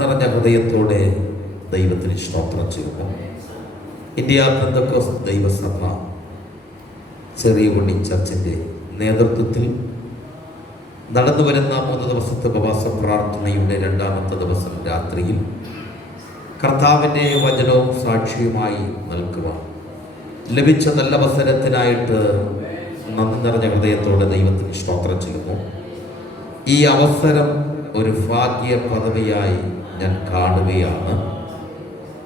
നിറഞ്ഞ ഹൃദയത്തോടെ ദൈവത്തിന് സ്തോത്രം ചെയ്യുന്നു. ഇന്ത്യ പെന്തക്കോസ്ത് ദൈവസഭ ചെറിയ ഉണ്ണി ചർച്ചിൻ്റെ നേതൃത്വത്തിൽ നടന്നു വരുന്ന 3 ദിവസത്തെ ഉപവാസ പ്രാർത്ഥനയുടെ 2ാമത്തെ ദിവസം രാത്രിയിൽ കർത്താവിൻ്റെ വചനവും സാക്ഷിയുമായി നിൽക്കുവാൻ ലഭിച്ച നല്ല അവസരത്തിനായിട്ട് നന്ദി നിറഞ്ഞ ഹൃദയത്തോടെ ദൈവത്തിന് സ്തോത്രം ചെയ്യുന്നു. ഈ അവസരം ഒരു ഭാഗ്യ പദവിയായി ഞാൻ കാണുകയാണ്.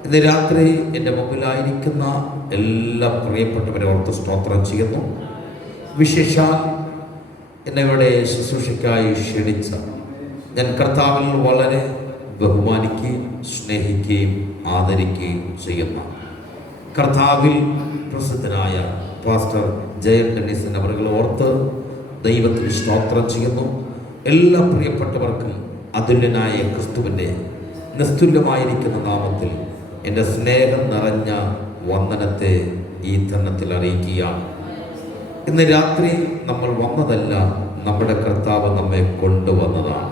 ഇന്ന് രാത്രി എൻ്റെ മുമ്പിലായിരിക്കുന്ന എല്ലാ പ്രിയപ്പെട്ടവരെ ഓർത്ത് സ്തോത്രം ചെയ്യുന്നു. വിശേഷാൽ എന്നെ ഇവിടെ ശുശ്രൂഷയ്ക്കായി ക്ഷണിച്ച ഞാൻ കർത്താവിൽ വളരെ ബഹുമാനിക്കുകയും സ്നേഹിക്കുകയും ആദരിക്കുകയും ചെയ്യുന്ന കർത്താവിൽ പ്രസിദ്ധനായ പാസ്റ്റർ ജയൻ ഡെന്നിസൻ അവരെ ഓർത്ത് ദൈവത്തിന് സ്തോത്രം ചെയ്യുന്നു. എല്ലാ പ്രിയപ്പെട്ടവർക്കും അതുല്യനായ ക്രിസ്തുവിൻ്റെ നിസ്തുല്യമായിരിക്കുന്ന നാമത്തിൽ എൻ്റെ സ്നേഹം നിറഞ്ഞ വന്ദനത്തെ ഈ തന്നത്തിൽ അറിയിക്കുകയാണ്. ഇന്ന് രാത്രി നമ്മൾ വന്നതല്ല, നമ്മുടെ കർത്താവ് നമ്മെ കൊണ്ടുവന്നതാണ്.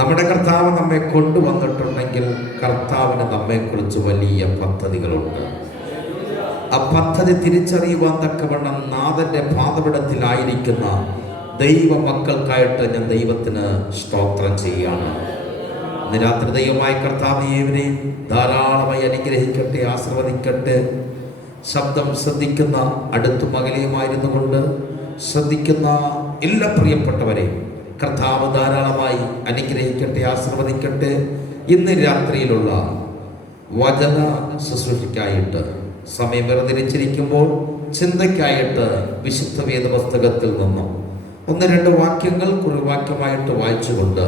നമ്മുടെ കർത്താവ് നമ്മെ കൊണ്ടുവന്നിട്ടുണ്ടെങ്കിൽ കർത്താവിന് നമ്മെക്കുറിച്ച് വലിയ പദ്ധതികളുണ്ട്. ആ പദ്ധതി തിരിച്ചറിയുവാൻ തക്കവണ്ണം നാഥൻ്റെ പാദപീഠത്തിലായിരിക്കുന്ന ദൈവ മക്കൾക്കായിട്ട് ഞാൻ ദൈവത്തിന് സ്തോത്രം ചെയ്യുകയാണ്. ഇന്ന് രാത്രി ദൈവമായ കർത്താവ് ഏവരെയും ധാരാളമായി അനുഗ്രഹിക്കട്ടെ, ആശീർവദിക്കട്ടെ. ശബ്ദം ശ്രദ്ധിക്കുന്ന അടുത്തും അകലെയുമായിരുന്നു കൊണ്ട് ശ്രദ്ധിക്കുന്ന എല്ലാ പ്രിയപ്പെട്ടവരെയും കർത്താവ് ധാരാളമായി അനുഗ്രഹിക്കട്ടെ, ആശീർവദിക്കട്ടെ. ഇന്ന് രാത്രിയിലുള്ള വചന ശുശ്രൂഷയ്ക്കായിട്ട് സമയം വേർതിരിച്ചിരിക്കുമ്പോൾ ചിന്തയ്ക്കായിട്ട് വിശുദ്ധ വേദപുസ്തകത്തിൽ നിന്നും 1-2 വാക്യങ്ങൾ കുറിവാക്യമായിട്ട് വായിച്ചുകൊണ്ട്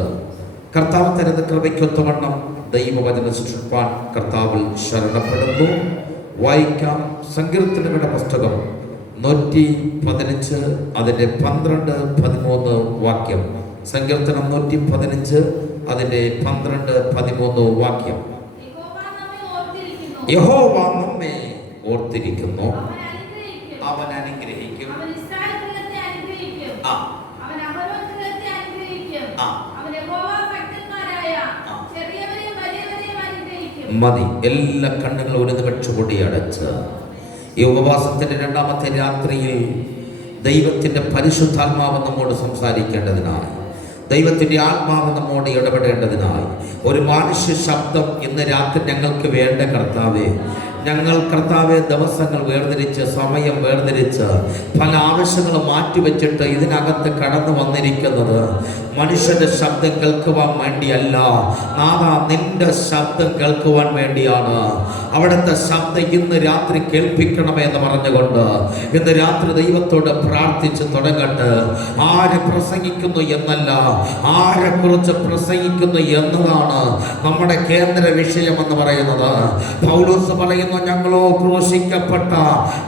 കർത്താവ് തരുന്ന കൃപയ്ക്കൊത്തവണ്ണം ദൈവവചന സൃഷ്ടിപ്പാൻ കർത്താവിൽ ശരണപ്പെടുന്നു. വായിക്കാം. സങ്കീർത്തനങ്ങളുടെ പുസ്തകം 115 അതിൻ്റെ 12-13 വാക്യം. സങ്കീർത്തനം 115 അതിൻ്റെ 12-13 വാക്യം. യഹോവ നമ്മെ ഓർത്തിരിക്കുന്നു, അവൻ അനുഗ്രഹിക്കും. മതി. എല്ലാ കണ്ണുകളും ഒരു നിമിഷം കൂടി അടച്ച് ഈ ഉപവാസത്തിൻ്റെ 2ാമത്തെ രാത്രിയിൽ ദൈവത്തിൻ്റെ പരിശുദ്ധാത്മാവ് നമ്മോട് സംസാരിക്കേണ്ടതിനായി, ദൈവത്തിൻ്റെ ആത്മാവ് നമ്മോട് ഇടപെടേണ്ടതിനായി ഒരു മനുഷ്യ ശബ്ദം ഇന്ന് രാത്രി ഞങ്ങൾക്ക് വേണ്ട കർത്താവേ. ഞങ്ങൾ കർത്താവെ ദിവസങ്ങൾ വേർതിരിച്ച് സമയം വേർതിരിച്ച് പല ആവശ്യങ്ങളും മാറ്റിവെച്ചിട്ട് ഇതിനകത്ത് കടന്നു വന്നിരിക്കുന്നത് മനുഷ്യന്റെ ശബ്ദം കേൾക്കുവാൻ വേണ്ടിയല്ല, നാഥാ നിന്റെ ശബ്ദം കേൾക്കുവാൻ വേണ്ടിയാണ്. അവിടുത്തെ ശബ്ദം ഇന്ന് രാത്രി കേൾപ്പിക്കണമേ എന്ന് പറഞ്ഞുകൊണ്ട് ഇന്ന് രാത്രി ദൈവത്തോട് പ്രാർത്ഥിച്ച് തുടങ്ങട്ടെ. ആര് പ്രസംഗിക്കുന്നു എന്നല്ല, ആരെക്കുറിച്ച് പ്രസംഗിക്കുന്നു എന്നതാണ് നമ്മുടെ കേന്ദ്ര വിഷയമെന്ന് പറയുന്നത്. പൗലോസ് പറയുന്നു, ഞങ്ങളോ ക്രൂശിക്കപ്പെട്ട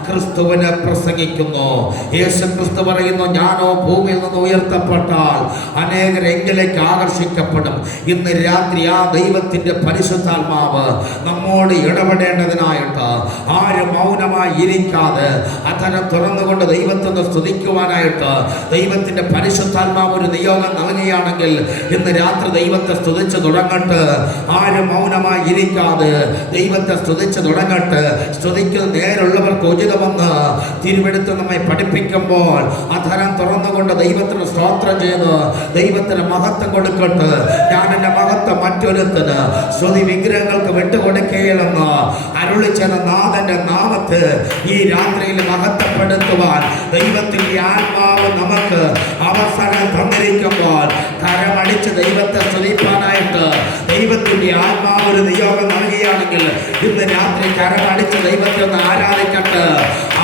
ക്രിസ്തുവിനെ പ്രസംഗിക്കുന്നു. യേശു ക്രിസ്തു പറയുന്നു, ഞാനോ ഭൂമിയിൽ നിന്ന് ഉയർത്തപ്പെട്ടാൽ അനേകർ എങ്കിലേക്ക് ആകർഷിക്കപ്പെടും. ഇന്ന് രാത്രി ആ ദൈവത്തിന്റെ പരിശുദ്ധാത്മാവ് നമ്മോട് ഇടപെടേണ്ടതിനായിട്ട് ആരും മൗനമായി ഇരിക്കാതെ അധരം തുറന്നുകൊണ്ട് ദൈവത്തെ സ്തുതിക്കുവാനായിട്ട് ദൈവത്തിന്റെ പരിശുദ്ധാത്മാവ് ഒരു നിയോഗം നൽകുകയാണെങ്കിൽ ഇന്ന് രാത്രി ദൈവത്തെ സ്തുതിച്ച് തുടങ്ങട്ടെ. ആരും മൗനമായി ഇരിക്കാതെ ദൈവത്തെ സ്തുതിച്ച് തുടങ്ങട്ടെ. സ്തുതിക്കുന്ന നേരുള്ളവർക്ക് ഉചിതമെന്ന് തിരുവെടുത്ത് നമ്മെ പഠിപ്പിക്കുമ്പോൾ അധരം തുറന്നുകൊണ്ട് ദൈവത്തിന് സ്തോത്രം ചെയ്ത് ദൈവത്തിന് മഹത്വം കൊടുക്കട്ടെ. ഞാൻ എൻ്റെ മഹത്വം മറ്റൊരുത്തിന് സ്തുതി വിഗ്രഹങ്ങൾക്ക് വിട്ടുകൊടുക്കുകയില്ലെന്ന് അരുളി ചെയ്ത നാഥന്റെ നാമത്തെ ഈ രാത്രിയിൽ മഹത്വപ്പെടുത്തുവാൻ ദൈവത്തിന്റെ ആത്മാവ് നമുക്ക് അവസരം തന്നിരിക്കുമ്പോൾ കരമടിച്ച് ദൈവത്തെ സ്തുതിപ്പാനായിട്ട് ദൈവത്തിന്റെ ആത്മാവ് ഒരു നിയോഗം നൽകുകയാണെങ്കിൽ ഇന്ന് രാത്രി കരമടിച്ച് ദൈവത്തെ ഒന്ന് ആരാധിക്കട്ടെ.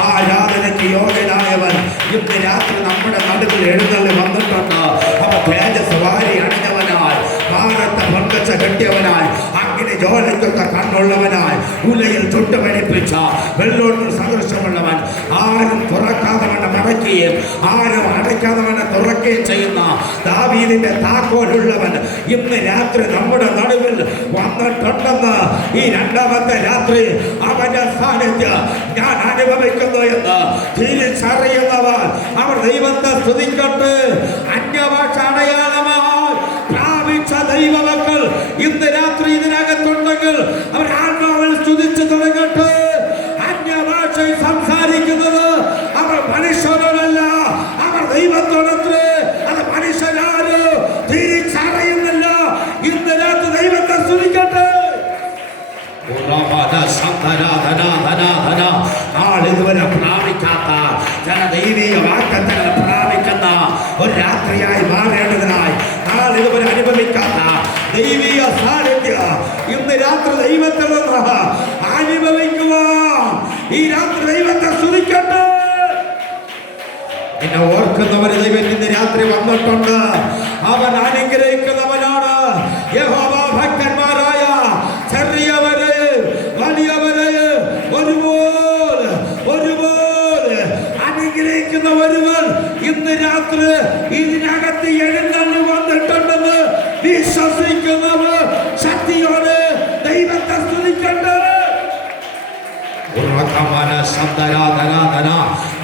ആരാധനയ്ക്ക് യോഗ്യനായവൻ ഇന്ന് രാത്രി നമ്മുടെ നടുവിൽ എഴുന്നള്ളി വന്നിട്ടുണ്ട്. അവ തേജസ് വാരി അണിഞ്ഞവനായി, ഭാരത്തെ പങ്കച്ച കെട്ടിയവനായി, അഗ്നി ജ്വാലിക്കുന്ന കണ്ണുള്ളവനായി, ഉലയിൽ ചുട്ടുമണിപ്പിച്ച വെള്ളോട്ട് സദൃശമുള്ളവൻ, ആരും തുറക്കാതെ വേണ്ട മടക്കുകയും ആരും അടയ്ക്കാതെ വേണ്ട തുറക്കുകയും ചെയ്യുന്ന ദാവീദിന്റെ താക്കോലുള്ളവൻ ഇന്ന് രാത്രി നമ്മുടെ നടുവിൽ വന്നിട്ടുണ്ടെന്ന് ഈ 2ാമത്തെ രാത്രി അവന്റെ സാന്നിധ്യം ഞാൻ അനുഭവിക്കുന്നു എന്ന് തിരിച്ചറിയുന്നവർ അവർ ദൈവത്തെ സ്തുതിക്കട്ടെ. അന്യഭാഷ അടയാളമായി പ്രാപിച്ച ദൈവമക്കൾ ഇന്ന് രാത്രി ഇതിനകത്തുണ്ടെങ്കിൽ അവർ ആത്മാവിൽ സ്തുതിച്ചു തുടങ്ങട്ടെ. അന്യഭാഷയിൽ സംസാരിക്കുന്നത് അവർ മനുഷ്യരോടല്ല, അവർ ദൈവത്തോടത്രേ. അത് മനുഷ്യരാരോ തിരിച്ചറിയുന്നില്ല. ഇന്ന് രാത്രി ദൈവത്തെ സ്തുതിക്കട്ടെ. നാളിതുവരെ പ്രാപിക്കാത്ത ചില ദൈവീക വാഗ്ദത്തങ്ങൾ പ്രാപിക്കുന്ന ഒരു രാത്രിയായി മാറേണ്ടതിനായി, നാളിതുവരെ അനുഭവിക്കാത്ത ദൈവീക സാന്നിധ്യം ഇന്ന് രാത്രി ദൈവത്തിൽ നിന്ന് അനുഭവിക്കുവാൻ ഈ രാത്രി ദൈവത്തെ സ്തുതിക്കട്ടെ. എന്നെ ഓർക്കുന്നവര് ദൈവം ഇന്ന് രാത്രി വന്നിട്ടുണ്ട്. അവൻ അനുഗ്രഹിക്കുന്നവനാണ്. യഹോവ ഭക്തന്മാരായ ചെറിയവരെ വലിയവരെ ഒരുപോലെ അനുഗ്രഹിക്കുന്ന ഒരുവൻ ഇന്ന് രാത്രി ഇതിനകത്ത് എഴുന്നള്ളി വന്നിട്ടുണ്ടെന്ന് വിശ്വസിക്കുന്നവർ ശക്തിയോടെ ദൈവത്തെ സ്തുതിക്കട്ടെ.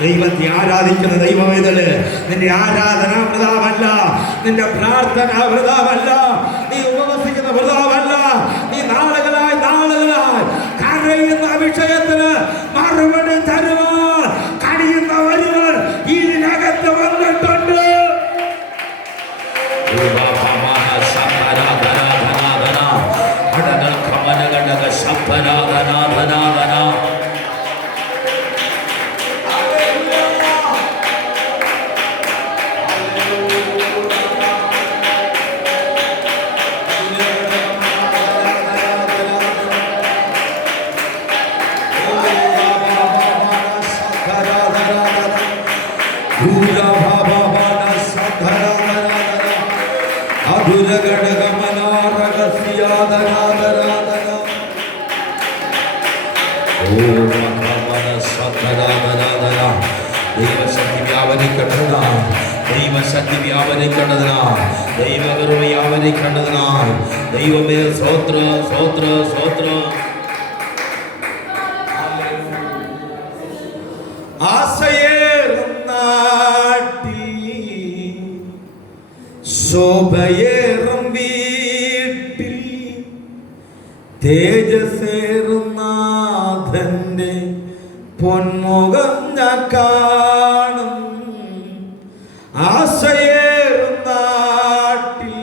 ദൈവത്തെ ആരാധിക്കുന്ന ദൈവവേദല് നിന്റെ ആരാധന വൃഥാവല്ല, നിന്റെ പ്രാർത്ഥന വൃഥാവല്ല, നീ ഉപവസിക്കുന്ന വൃഥാവല്ല. നീ നാളുകളായി കരയുന്ന വിഷയത്തിന് മറുപടി തരുവാൻ കഴിയുന്ന ഒരുവൻ ഇതിനകത്ത് വന്നിട്ടുണ്ട്. ദൈവശക്തി വ്യാപരിക്കേണ്ടതിനാ, ദൈവകൃപ വ്യാപരിക്കേണ്ടതിനാ. ദൈവമേ സ്തോത്ര സ്തോത്ര സ്തോത്ര. ആശയേറും നാട്ടിൽ ശോഭയേറും വീട്ടിൽ തേജസ്സേറും നാഥന്റെ പൊന്മുഖം ഞാൻ കാണും. ആശയേറും നാട്ടിൽ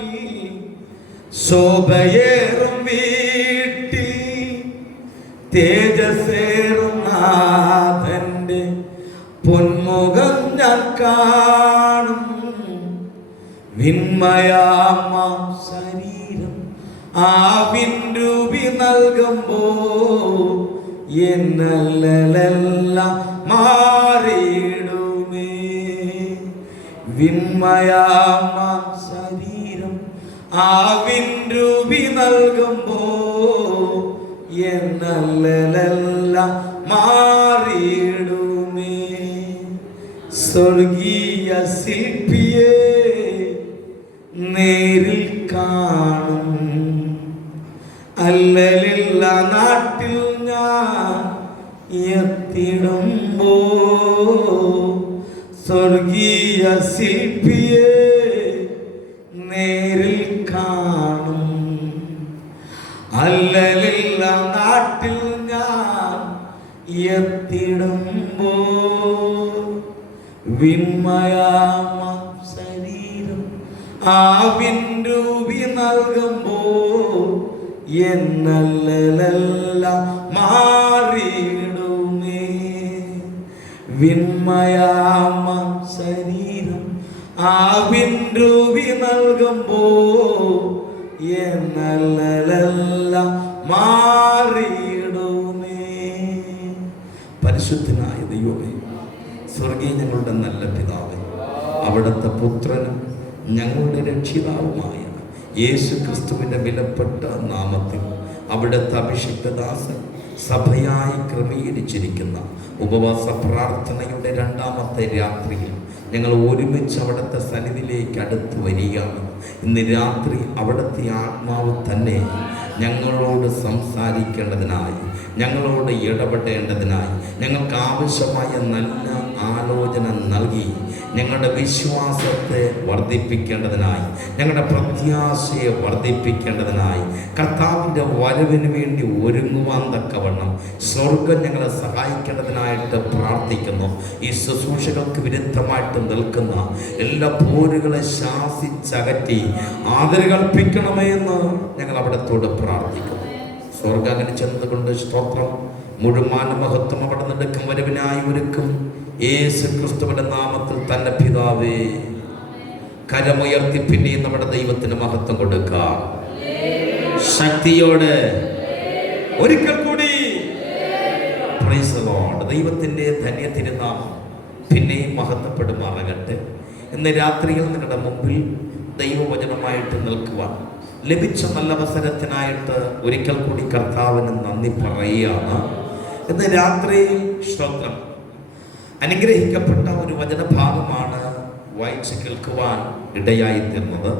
ശോഭയേറും വീട്ടിൽ തേജസ്സേറും നാഥന്റെ പൊന്മുഖം ഞാൻ കാണും. വിന്മയാമ ശരീരം ആവിൻ രൂപി നൽകുമ്പോ എന്നല്ലെല്ലാം മാറിയിടുമേ. വിന്മയാമ ശരീരം ആവിൻ രൂപി നൽകുമ്പോ എന്നല്ലെല്ലാം മാറിയിടുമേ. സ്വർഗീയ ശില്പിയെ നേരിൽ കാണും. അല്ലലില്ല നാട്ടിൽ ഞാൻ എത്തിടുമ്പോ സ്വർഗീയ ശില്പിയെ നേരിൽ കാണും. അല്ലലില്ല നാട്ടിൽ ഞാൻ എത്തിടുമ്പോ വിന്മയാമ ശരീരം ആവിൻ രൂപി നൽകുമ്പോ എന്നല്ലെല്ലാം മാറിയിടുമേ. വിന്മയാമ ശരീരം ആവിൻ രൂപി നൽകുമ്പോ എന്നല്ലെല്ലാം മാറിയിടുമേ. പരിശുദ്ധനായ ദൈവമേ, സ്വർഗീയ ഞങ്ങളുടെ നല്ല പിതാവേ, അവിടുത്തെ പുത്രനും ഞങ്ങളുടെ രക്ഷിതാവുമായ യേശു ക്രിസ്തുവിൻ്റെ വിലപ്പെട്ട നാമത്തിൽ അവിടുത്തെ അഭിഷിക്തദാസൻ സഭയായി ക്രമീകരിച്ചിരിക്കുന്ന ഉപവാസ പ്രാർത്ഥനയുടെ രണ്ടാമത്തെ രാത്രിയിൽ ഞങ്ങൾ ഒരുമിച്ച് അവിടുത്തെ സന്നിധിയിലേക്ക് അടുത്ത് വരികയാണ്. ഇന്ന് രാത്രി അവിടുത്തെ ആത്മാവ് തന്നെ ഞങ്ങളോട് സംസാരിക്കേണ്ടതിനായി, ഞങ്ങളോട് ഇടപെടേണ്ടതിനായി, ഞങ്ങൾക്ക് ആവശ്യമായ നല്ല ആലോചന നൽകി ഞങ്ങളുടെ വിശ്വാസത്തെ വർദ്ധിപ്പിക്കേണ്ടതിനായി, ഞങ്ങളുടെ പ്രത്യാശയെ വർദ്ധിപ്പിക്കേണ്ടതിനായി, കർത്താവിൻ്റെ വരവിന് വേണ്ടി ഒരുങ്ങുവാൻ തക്കവണ്ണം സ്വർഗം ഞങ്ങളെ സഹായിക്കേണ്ടതിനായിട്ട് പ്രാർത്ഥിക്കുന്നു. ഈ ശുശ്രൂഷകൾക്ക് വിരുദ്ധമായിട്ട് നിൽക്കുന്ന എല്ലാ പോരുകളെ ശാസിച്ചകറ്റി ആദരകൽപ്പിക്കണമേ എന്ന് ഞങ്ങൾ അവിടത്തോട് പ്രാർത്ഥിക്കുന്നു. സ്വർഗം അങ്ങനെ ചെന്നുകൊണ്ട് സ്തോത്രം. മുഴുവൻ മഹത്വം അവിടെ നടക്കും വരവിനായി ഒരുക്കും യേശു ക്രിസ്തുവിന്റെ നാമത്തിൽ തന്നെ പിതാവേ. കരമുയർത്തി പിന്നെയും നമ്മുടെ ദൈവത്തിന് മഹത്വം കൊടുക്കാം ശക്തിയോടെ. ഒരിക്കൽ കൂടി പ്രൈസ് ദി ലോർഡ്. ദൈവത്തിന്റെ ധന്യ തിരുനാമം പിന്നെയും മഹത്വപ്പെടുമാറാകട്ടെ. ഇന്ന് രാത്രിയിൽ നിങ്ങളുടെ മുമ്പിൽ ദൈവവചനമായിട്ട് നിൽക്കുവാൻ ലഭിച്ച നല്ല അവസരത്തിനായിട്ട് ഒരിക്കൽ കൂടി കർത്താവിന് നന്ദി പറയുകയാണ്. ഇന്ന് രാത്രി സ്തോത്രം അനുഗ്രഹിക്കപ്പെട്ട ഒരു വചനഭാഗമാണ് വായിച്ച് കേൾക്കുവാൻ ഇടയായിത്തീർന്നത്.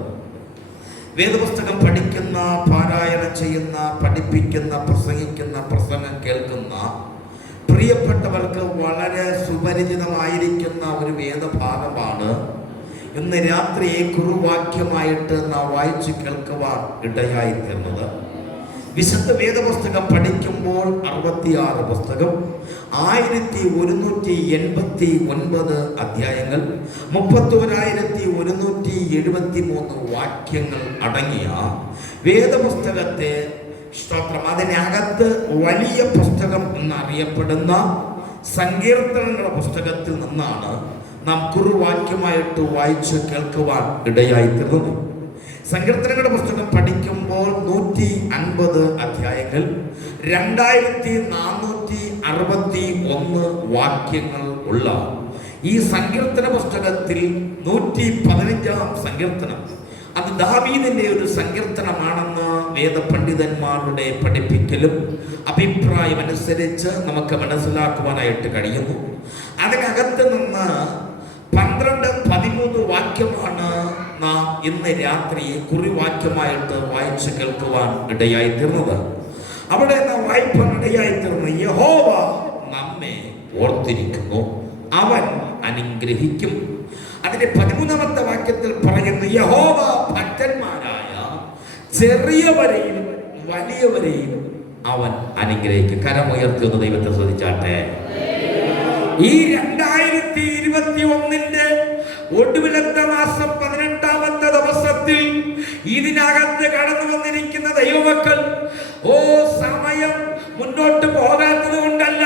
വേദപുസ്തകം പഠിക്കുന്ന, പാരായണം ചെയ്യുന്ന, പഠിപ്പിക്കുന്ന, പ്രസംഗിക്കുന്ന, പ്രസംഗം കേൾക്കുന്ന പ്രിയപ്പെട്ടവർക്ക് വളരെ സുപരിചിതമായിരിക്കുന്ന ഒരു വേദഭാഗമാണ് ഇന്ന് രാത്രി കുറുവാക്യമായിട്ട് നാം വായിച്ച് കേൾക്കുവാൻ ഇടയായിത്തീർന്നത്. വിശുദ്ധ വേദപുസ്തകം പഠിക്കുമ്പോൾ 66 പുസ്തകം, 1189 അധ്യായങ്ങൾ, 31,173 വാക്യങ്ങൾ അടങ്ങിയ വേദപുസ്തകത്തെ സ്തോത്രം അതിനകത്ത് വലിയ പുസ്തകം എന്നറിയപ്പെടുന്ന സങ്കീർത്തനങ്ങളുടെ പുസ്തകത്തിൽ നിന്നാണ് നാം കുറുവാക്യമായിട്ട് വായിച്ച് കേൾക്കുവാൻ ഇടയായിത്തീർന്നത്. സങ്കീർത്തനങ്ങളുടെ പുസ്തകം പഠിക്കുമ്പോൾ 150 അധ്യായങ്ങൾ, 2461 വാക്യങ്ങൾ ഉള്ള ഈ സങ്കീർത്തന പുസ്തകത്തിൽ 115-ാം സങ്കീർത്തനം അത് ദാവീദിന്റെ ഒരു സങ്കീർത്തനമാണെന്ന് വേദപണ്ഡിതന്മാരുടെ പഠിപ്പിക്കലും അഭിപ്രായമനുസരിച്ച് നമുക്ക് മനസ്സിലാക്കുവാനായിട്ട് കഴിയുന്നു. അതിനകത്ത് നിന്ന് 12-13 വാക്യമാണ് നാം ഇന്ന് രാത്രി കുറിവാക്യമായിട്ട് വായിച്ചു കേൾക്കുവാൻ ഇടയായിത്തീർന്നത്. അവിടെ നാം വായിപ്പാൻ ഇടയായിത്തീർന്നത് യഹോവ നമ്മെ ഓർത്തിരിക്കുന്നു, അവൻ അനുഗ്രഹിക്കും. അതിന്റെ 13-ാമത്തെ വാക്യത്തിൽ പറയുന്നു യഹോവ ഭക്തന്മാരായ ചെറിയവരെയും വലിയവരെയും അവൻ അനുഗ്രഹിക്കും. കരമുയർത്തി ഒന്ന് ദൈവത്തെ സ്തുതിച്ചാട്ടെ. ഈ 2021 ഒടുവിലത്തെ മാസം 18-ാമത്തെ ദിവസത്തിൽ ഇതിനകത്ത് കടന്നു വന്നിരിക്കുന്ന ദൈവമക്കൾ, സമയം മുന്നോട്ട് പോകാത്തത് കൊണ്ടല്ല,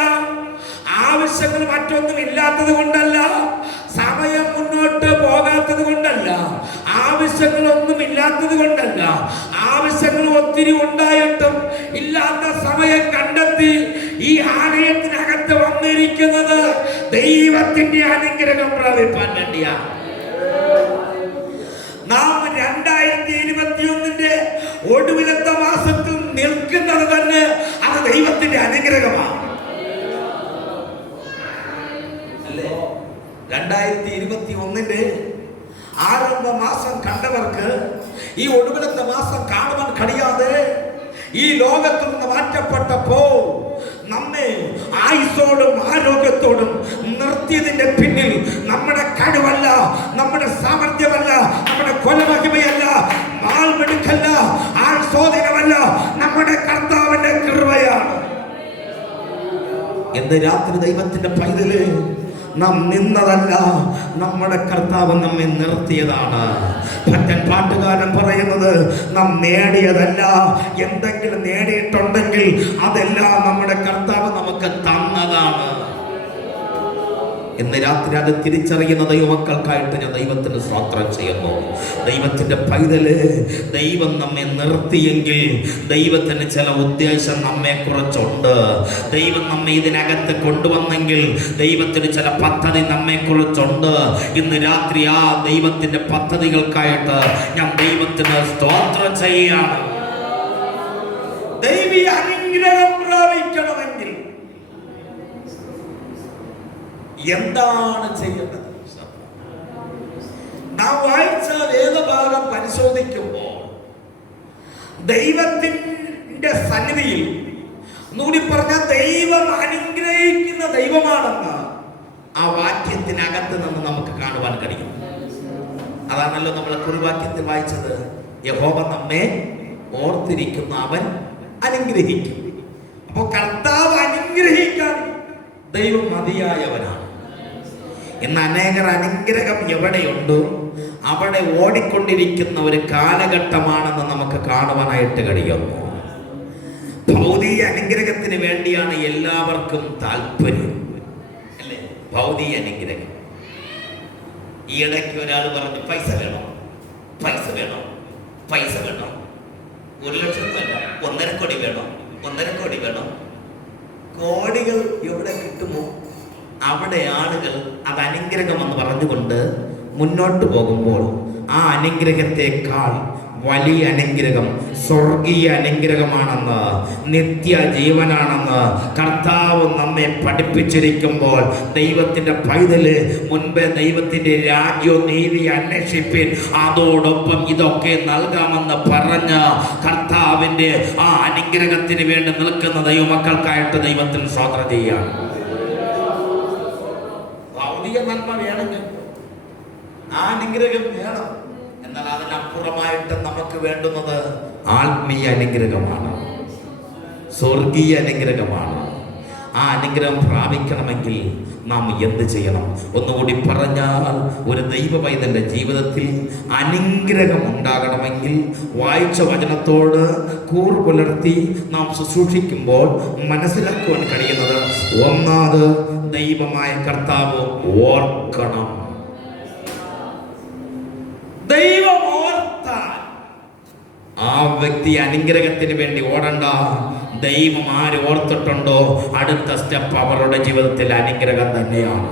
ആവശ്യങ്ങൾ മറ്റൊന്നും ഇല്ലാത്തത് കൊണ്ടല്ല, സമയം മുന്നോട്ട് പോകാത്തത് കൊണ്ടല്ല, ആവശ്യങ്ങളൊന്നും ഇല്ലാത്തത് കൊണ്ടല്ല, ആവശ്യങ്ങൾ ഒത്തിരി ഉണ്ടായിട്ടും ഇല്ലാത്ത സമയം കണ്ടെത്തി ഈ ആലയത്തിനകത്ത് വന്നിരിക്കുന്നത് ദൈവത്തിന്റെ അനുഗ്രഹം പ്രാപിപ്പാൻ വേണ്ടിയാണ്. നാം 2021 ഒടുവിലത്തെ മാസത്തിൽ നിൽക്കുന്നത് തന്നെ അത് ദൈവത്തിന്റെ അനുഗ്രഹമാണ്. 2021 ആരംഭ മാസം കണ്ടവർക്ക് ഈ ഒടുവിലത്തെ മാസം കാണുവാൻ കഴിയാതെ ഈ ലോകത്തിൽ നിന്ന് മാറ്റപ്പെട്ടപ്പോൾ നമ്മെ ആയുസ്സോടും ആരോഗ്യത്തോടും നിർത്തിയതിന്റെ പിന്നിൽ നമ്മുടെ കഴിവല്ല, നമ്മുടെ സാമർഥ്യമല്ല, നമ്മുടെ കൊലമഹിമയല്ല, മാൾമെടുക്കല്ല, ആൾസ്വാധീനമല്ല, നമ്മുടെ കർത്താവിന്റെ കൃപയാണ്. ഇന്ന് രാത്രി ദൈവത്തിന്റെ പൈതല് നാം നിന്നതല്ല, നമ്മുടെ കർത്താവ് നമ്മെ നിർത്തിയതാണ്. ഭക്തൻ പാട്ടുകാരൻ പറയുന്നത് നാം നേടിയതല്ല, എന്തെങ്കിലും നേടിയിട്ടുണ്ടെങ്കിൽ അതെല്ലാം നമ്മുടെ കർത്താവ് നമുക്ക് തന്നതാണ്. ഇന്ന് രാത്രി അത് തിരിച്ചറിയുന്ന ദൈവമക്കൾക്കായിട്ട് ഞാൻ ദൈവത്തിന് സ്തോത്രം ചെയ്യുന്നു. ദൈവത്തിന്റെ പൈതല്, ദൈവം നമ്മെ നിർത്തിയെങ്കിൽ ദൈവത്തിന് ചില ഉദ്ദേശം നമ്മെ കുറിച്ചുണ്ട്. ദൈവം നമ്മെ ഇതിനകത്ത് കൊണ്ടുവന്നെങ്കിൽ ദൈവത്തിന് ചില പദ്ധതി നമ്മെ കുറിച്ചുണ്ട്. ഇന്ന് രാത്രി ആ ദൈവത്തിന്റെ പദ്ധതികൾക്കായിട്ട് ഞാൻ ദൈവത്തിന് സ്തോത്രം ചെയ്യുകയാണ്. ദൈവീയ അനുഗ്രഹം പ്രാപിക്കണമെങ്കിൽ എന്താണ് ചെയ്യേണ്ടത്? നാം വായിച്ച വേദഭാഗം പരിശോധിക്കുമ്പോൾ ദൈവത്തിന്റെ സന്നിധിയിൽ, ഒന്നുകൂടി പറഞ്ഞ ദൈവം അനുഗ്രഹിക്കുന്ന ദൈവമാണെന്ന് ആ വാക്യത്തിനകത്ത് നിന്ന് നമുക്ക് കാണുവാൻ കഴിയും. അതാണല്ലോ നമ്മൾ കുറിവാക്യത്തിൽ വായിച്ചത്, യഹോവ നമ്മെ ഓർത്തിരിക്കുന്ന അവൻ അനുഗ്രഹിക്കും. അപ്പോൾ കർത്താവ് അനുഗ്രഹിക്കാൻ ദൈവം മതിയായവനാണ്. ഇന്ന് അനേകർ അനുഗ്രഹം എവിടെയുണ്ടോ അവിടെ ഓടിക്കൊണ്ടിരിക്കുന്ന ഒരു കാലഘട്ടമാണെന്ന് നമുക്ക് കാണുവാനായിട്ട് കഴിയുന്നു. ഭൗതിക അനുഗ്രഹത്തിന് വേണ്ടിയാണ് എല്ലാവർക്കും താല്പര്യം, അല്ലേ? ഭൗതിക അനുഗ്രഹം. ഈ ഇടയ്ക്ക് ഒരാൾ പറഞ്ഞു, പൈസ വേണം, പൈസ വേണം, പൈസ വേണം. 1 ലക്ഷമല്ല, 1.5 കോടി വേണം, 1.5 കോടി വേണം. കോടികൾ എവിടെ കിട്ടുമോ അവിടെ ആളുകൾ അത് അനുഗ്രഹമെന്ന് പറഞ്ഞുകൊണ്ട് മുന്നോട്ട് പോകുമ്പോൾ ആ അനുഗ്രഹത്തെക്കാൾ വലിയ അനുഗ്രഹം സ്വർഗീയ അനുഗ്രഹമാണെന്ന്, നിത്യജീവനാണെന്ന് കർത്താവ് നമ്മെ പഠിപ്പിച്ചിരിക്കുമ്പോൾ ദൈവത്തിൻ്റെ പൈതല് മുൻപേ ദൈവത്തിൻ്റെ രാജ്യവും നീതി അന്വേഷിപ്പിൻ, അതോടൊപ്പം ഇതൊക്കെ നൽകാമെന്ന് പറഞ്ഞ് കർത്താവിൻ്റെ ആ അനുഗ്രഹത്തിന് വേണ്ടി നിൽക്കുന്ന ദൈവമക്കൾക്കായിട്ട് ദൈവത്തിന് സ്തോത്രം ചെയ്യാം. ഭൗതിക നന്മ വേണമെങ്കിൽ ആ അനുഗ്രഹം വേണം. എന്നാൽ അതിനപ്പുറമായിട്ട് നമുക്ക് വേണ്ടുന്നത് ആത്മീയ അനുഗ്രഹമാണ്, സ്വർഗീയ അനുഗ്രഹമാണ്. ആ അനുഗ്രഹം പ്രാപിക്കണമെങ്കിൽ നാം എന്ത് ചെയ്യണം? ഒന്നുകൂടി പറഞ്ഞാൽ, ഒരു ദൈവ പൈതന്റെ ജീവിതത്തിൽ അനുഗ്രഹം ഉണ്ടാകണമെങ്കിൽ വായിച്ച വചനത്തോട് കൂറ് പുലർത്തി നാം ശുശ്രൂഷിക്കുമ്പോൾ മനസ്സിലാക്കുവാൻ കഴിയുന്നത്, ഒന്നാമത് ദൈവമായ കർത്താവ് ഓർക്കണം. ദൈവം ഓർത്താൽ ആ വ്യക്തി അനുഗ്രഹത്തിന് വേണ്ടി ഓടണ്ട. ദൈവം ആര് ഓർത്തിട്ടുണ്ടോ അടുത്ത സ്റ്റെപ്പ് അവരുടെ ജീവിതത്തിൽ അനുഗ്രഹം തന്നെയാണ്.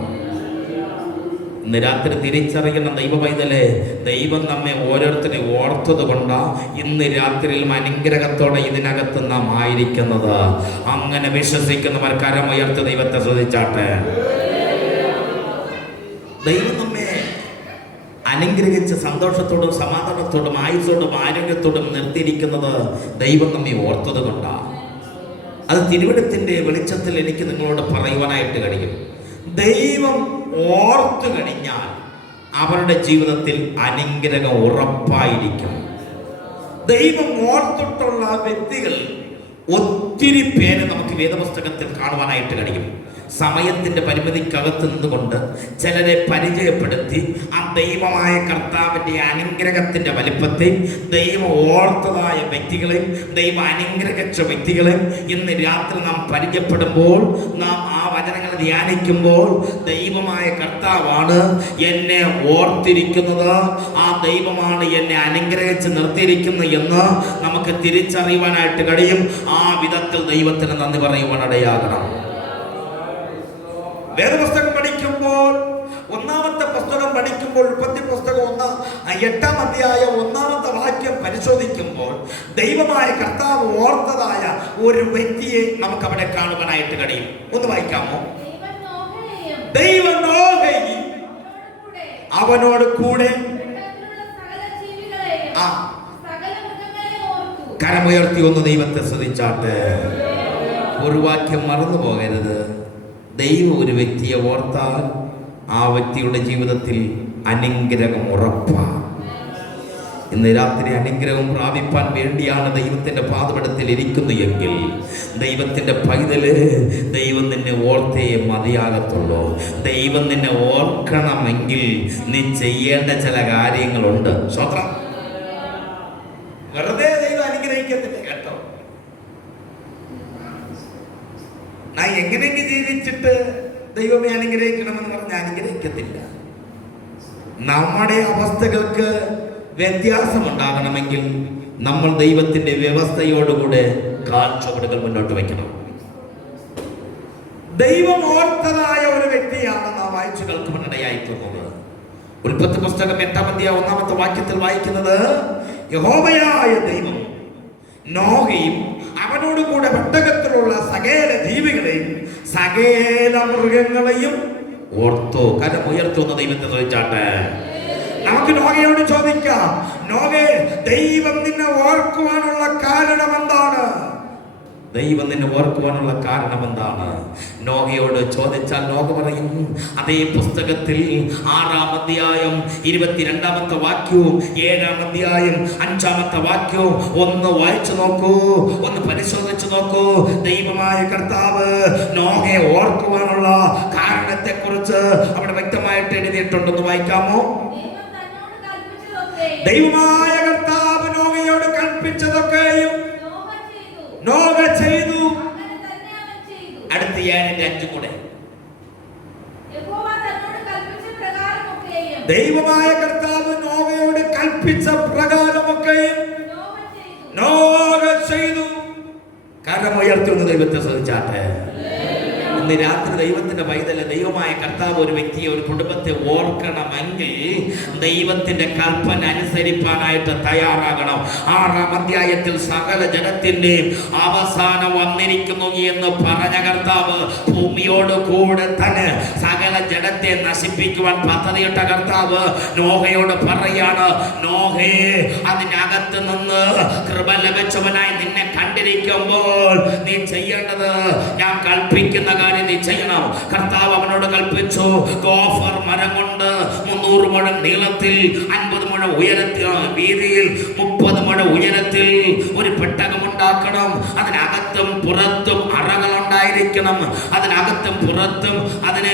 ഇന്ന് രാത്രി തിരിച്ചറിയുന്ന ദൈവ പൈതലേ, ദൈവം നമ്മെ ഓരോരുത്തരെ ഓർത്തത് കൊണ്ടാണ് ഇന്ന് രാത്രിയിലും അനുഗ്രഹത്തോടെ ഇതിനകത്ത് നാം ആയിരിക്കുന്നത്. അങ്ങനെ വിശ്വസിക്കുന്നവർ കരമുയർത്ത് ദൈവത്തെ ശ്രദ്ധിച്ചാട്ടെ. ദൈവം നമ്മെ അനുഗ്രഹിച്ച് സന്തോഷത്തോടും സമാധാനത്തോടും ആയുസ്സോടും ആരോഗ്യത്തോടും നിർത്തിയിരിക്കുന്നത് ദൈവം നമ്മെ ഓർത്തത് കൊണ്ടാണ്. അത് തിരുവെടുത്തിൻ്റെ വെളിച്ചത്തിൽ എനിക്ക് നിങ്ങളോട് പറയുവാനായിട്ട് കഴിയും. ദൈവം ഓർത്തു കഴിഞ്ഞാൽ അവരുടെ ജീവിതത്തിൽ അനുഗ്രഹം ഉറപ്പായിരിക്കും. ദൈവം ഓർത്തിട്ടുള്ള വ്യക്തികൾ ഒത്തിരി പേര് നമുക്ക് വേദപുസ്തകത്തിൽ കാണുവാനായിട്ട് കഴിയും. സമയത്തിൻ്റെ പരിമിതിക്കകത്ത് നിന്നുകൊണ്ട് ചിലരെ പരിചയപ്പെടുത്തി ആ ദൈവമായ കർത്താവിൻ്റെ അനുഗ്രഹത്തിൻ്റെ വലിപ്പത്തെ, ദൈവം ഓർത്തതായ വ്യക്തികളെയും ദൈവം അനുഗ്രഹിച്ച വ്യക്തികളെയും ഇന്ന് രാത്രി നാം പരിചയപ്പെടുമ്പോൾ, നാം ആ വചനങ്ങൾ ധ്യാനിക്കുമ്പോൾ ദൈവമായ കർത്താവാണ് എന്നെ ഓർത്തിരിക്കുന്നത്, ആ ദൈവമാണ് എന്നെ അനുഗ്രഹിച്ച് നിർത്തിയിരിക്കുന്നത് എന്ന് നമുക്ക് തിരിച്ചറിയുവാനായിട്ട് കഴിയും. ആ വിധത്തിൽ ദൈവത്തിന് നന്ദി പറയുവാനിടയാകണം. വേദപുസ്തകം പഠിക്കുമ്പോൾ, ഒന്നാമത്തെ പുസ്തകം പഠിക്കുമ്പോൾ, ഉൽപ്പത്തി പുസ്തകം 8-ാം അധ്യായം 1-ാമത്തെ വാക്യം പരിശോധിക്കുമ്പോൾ ദൈവമായ കർത്താവ് ഓർത്തതായ ഒരു വ്യക്തിയെ നമുക്ക് അവിടെ കാണുവാനായിട്ട് കഴിയും. ഒന്ന് വായിക്കാമോ? ദൈവം നോഹയെയും അവനോട് കൂടെ കരമുയർത്തി ഒന്ന് ദൈവത്തെ സ്തുതിച്ചാട്ടെ. ഒരു വാക്യം മറന്നു പോകരുത്. ദൈവം ഒരു വ്യക്തിയെ ഓർത്താൽ ആ വ്യക്തിയുടെ ജീവിതത്തിൽ അനുഗ്രഹം ഉറപ്പാണ്. ഇന്ന് രാത്രി അനുഗ്രഹം പ്രാപിപ്പാൻ വേണ്ടിയാണ് ദൈവത്തിൻ്റെ പാദപീഠത്തിൽ ഇരിക്കുന്നു എങ്കിൽ ദൈവത്തിൻ്റെ പൈതല്, ദൈവം നിന്നെ ഓർത്തേ മതിയാകത്തുള്ളൂ. ദൈവം നിന്നെ ഓർക്കണമെങ്കിൽ നീ ചെയ്യേണ്ട ചില കാര്യങ്ങളുണ്ട്. സ്വത്രം വെറുതെ ദൈവം അനുഗ്രഹിക്കത്തില്ല കേട്ടോ. ഞാൻ എങ്ങനെയെങ്കിലും ജീവിച്ചിട്ട് ദൈവമേ അനുഗ്രഹിക്കണമെന്ന് പറഞ്ഞ് അനുഗ്രഹിക്കത്തില്ല. നമ്മുടെ അവസ്ഥകൾക്ക് വ്യത്യാസമുണ്ടാകണമെങ്കിൽ നമ്മൾ ദൈവത്തിൻ്റെ വ്യവസ്ഥയോടുകൂടെ കാഴ്ചപ്പാടുകൾ മുന്നോട്ട് വയ്ക്കണം. ദൈവം ഓർത്തതായ ഒരു വ്യക്തിയാണ് നാം വായിച്ചു കേൾക്കുവാനിടയായിട്ടുള്ളത്. ഉൽപ്പത്തി പുസ്തകം 8-ാം അധ്യായം 1-ാമത്തെ വാക്യത്തിൽ വായിക്കുന്നത്, യഹോവയായ ദൈവം നോഹയും അവനോട് കൂടെ പെട്ടകത്തിലുള്ള സകല ജീവികളെയും സകല മൃഗങ്ങളെയും ഓർത്തു. കരം ഉയർത്തുന്ന ദൈവത്തെ ചോദിച്ചാട്ടെ. നമുക്ക് നോഹയോട് ചോദിക്കാം, നോഹേ, ദൈവം നിന്നെ ഓർക്കുവാനുള്ള കാരണം എന്താണ്? ദൈവം നിന്നെ ഓർക്കുവാനുള്ള കാരണം എന്താണ്? നോഹയോട് ചോദിച്ചാൽ നോഹ പറയും. അതേ പുസ്തകത്തിൽ 6-ാം അധ്യായം 22-ാമത്തെ വാക്യവും 7-ാം അധ്യായം 5-ാമത്തെ വാക്യവും ഒന്ന് വായിച്ചു നോക്കൂ, ഒന്ന് പരിശോധിച്ചു നോക്കൂ. ദൈവമായ കർത്താവ് നോഹയെ ഓർക്കുവാനുള്ള കാരണത്തെ കുറിച്ച് അവിടെ വ്യക്തമായിട്ട് എഴുതിയിട്ടുണ്ടെന്ന് വായിക്കാമോ? ദൈവമായ കർത്താവ് നോഹയോട് കൽപ്പിച്ചതൊക്കെയും നോഹ ചെയ്തു. അടുത്ത 7-ന്റെ 5 കൂടെ. ദൈവമായ കർത്താവ് നോഹയോട് കൽപ്പിച്ച പ്രകാരമൊക്കെയും നോഹ ചെയ്തു. കരമുയർത്തി ഒന്ന് ദൈവത്തെ ശ്രദ്ധിച്ചാട്ടെ. ഇന്ന് രാത്രി ദൈവത്തിന്റെ പൈതല്, ദൈവമായ കർത്താവ് ഒരു വ്യക്തിയെ, ഒരു കുടുംബത്തെ ഓർക്കണമെങ്കിൽ ദൈവത്തിന്റെ കൽപ്പന അനുസരിപ്പാനായിട്ട് തയ്യാറാകണം. 6-ാം അധ്യായത്തിൽ സകല ജനത്തിന്റെയും അവസാനം വന്നിരിക്കുന്നു എന്ന് പറഞ്ഞ കർത്താവ് ഭൂമിയോട് കൂടെ തന്നെ സകല ജനത്തെ നശിപ്പിക്കുവാൻ പദ്ധതിയിട്ട കർത്താവ് നോഹയോട് പറയാണ്, നോഹേ, അതിനകത്ത് നിന്ന് കൃപ ലഭിച്ചവനായി നിന്നെ കണ്ടിരിക്കുമ്പോൾ നീ ചെയ്യേണ്ടത് ഞാൻ കൽപ്പിക്കുന്ന കാര്യം നീ ചെയ്യണം. കർത്താവ് അവനോട് കൽപ്പിച്ചു, ഗോഫർ മരം കൊണ്ട് 300 മുഴം നീളത്തിൽ 50 മുഴം ഉയരത്തിൽ വീതിയിൽ 30 മുഴം ഉയരത്തിൽ ഒരു പെട്ടകം ഉണ്ടാക്കണം. അതിനകത്തും പുറത്തും അറകൾ ഉണ്ടായിരിക്കണം. അതിനകത്തും പുറത്തും അതിനെ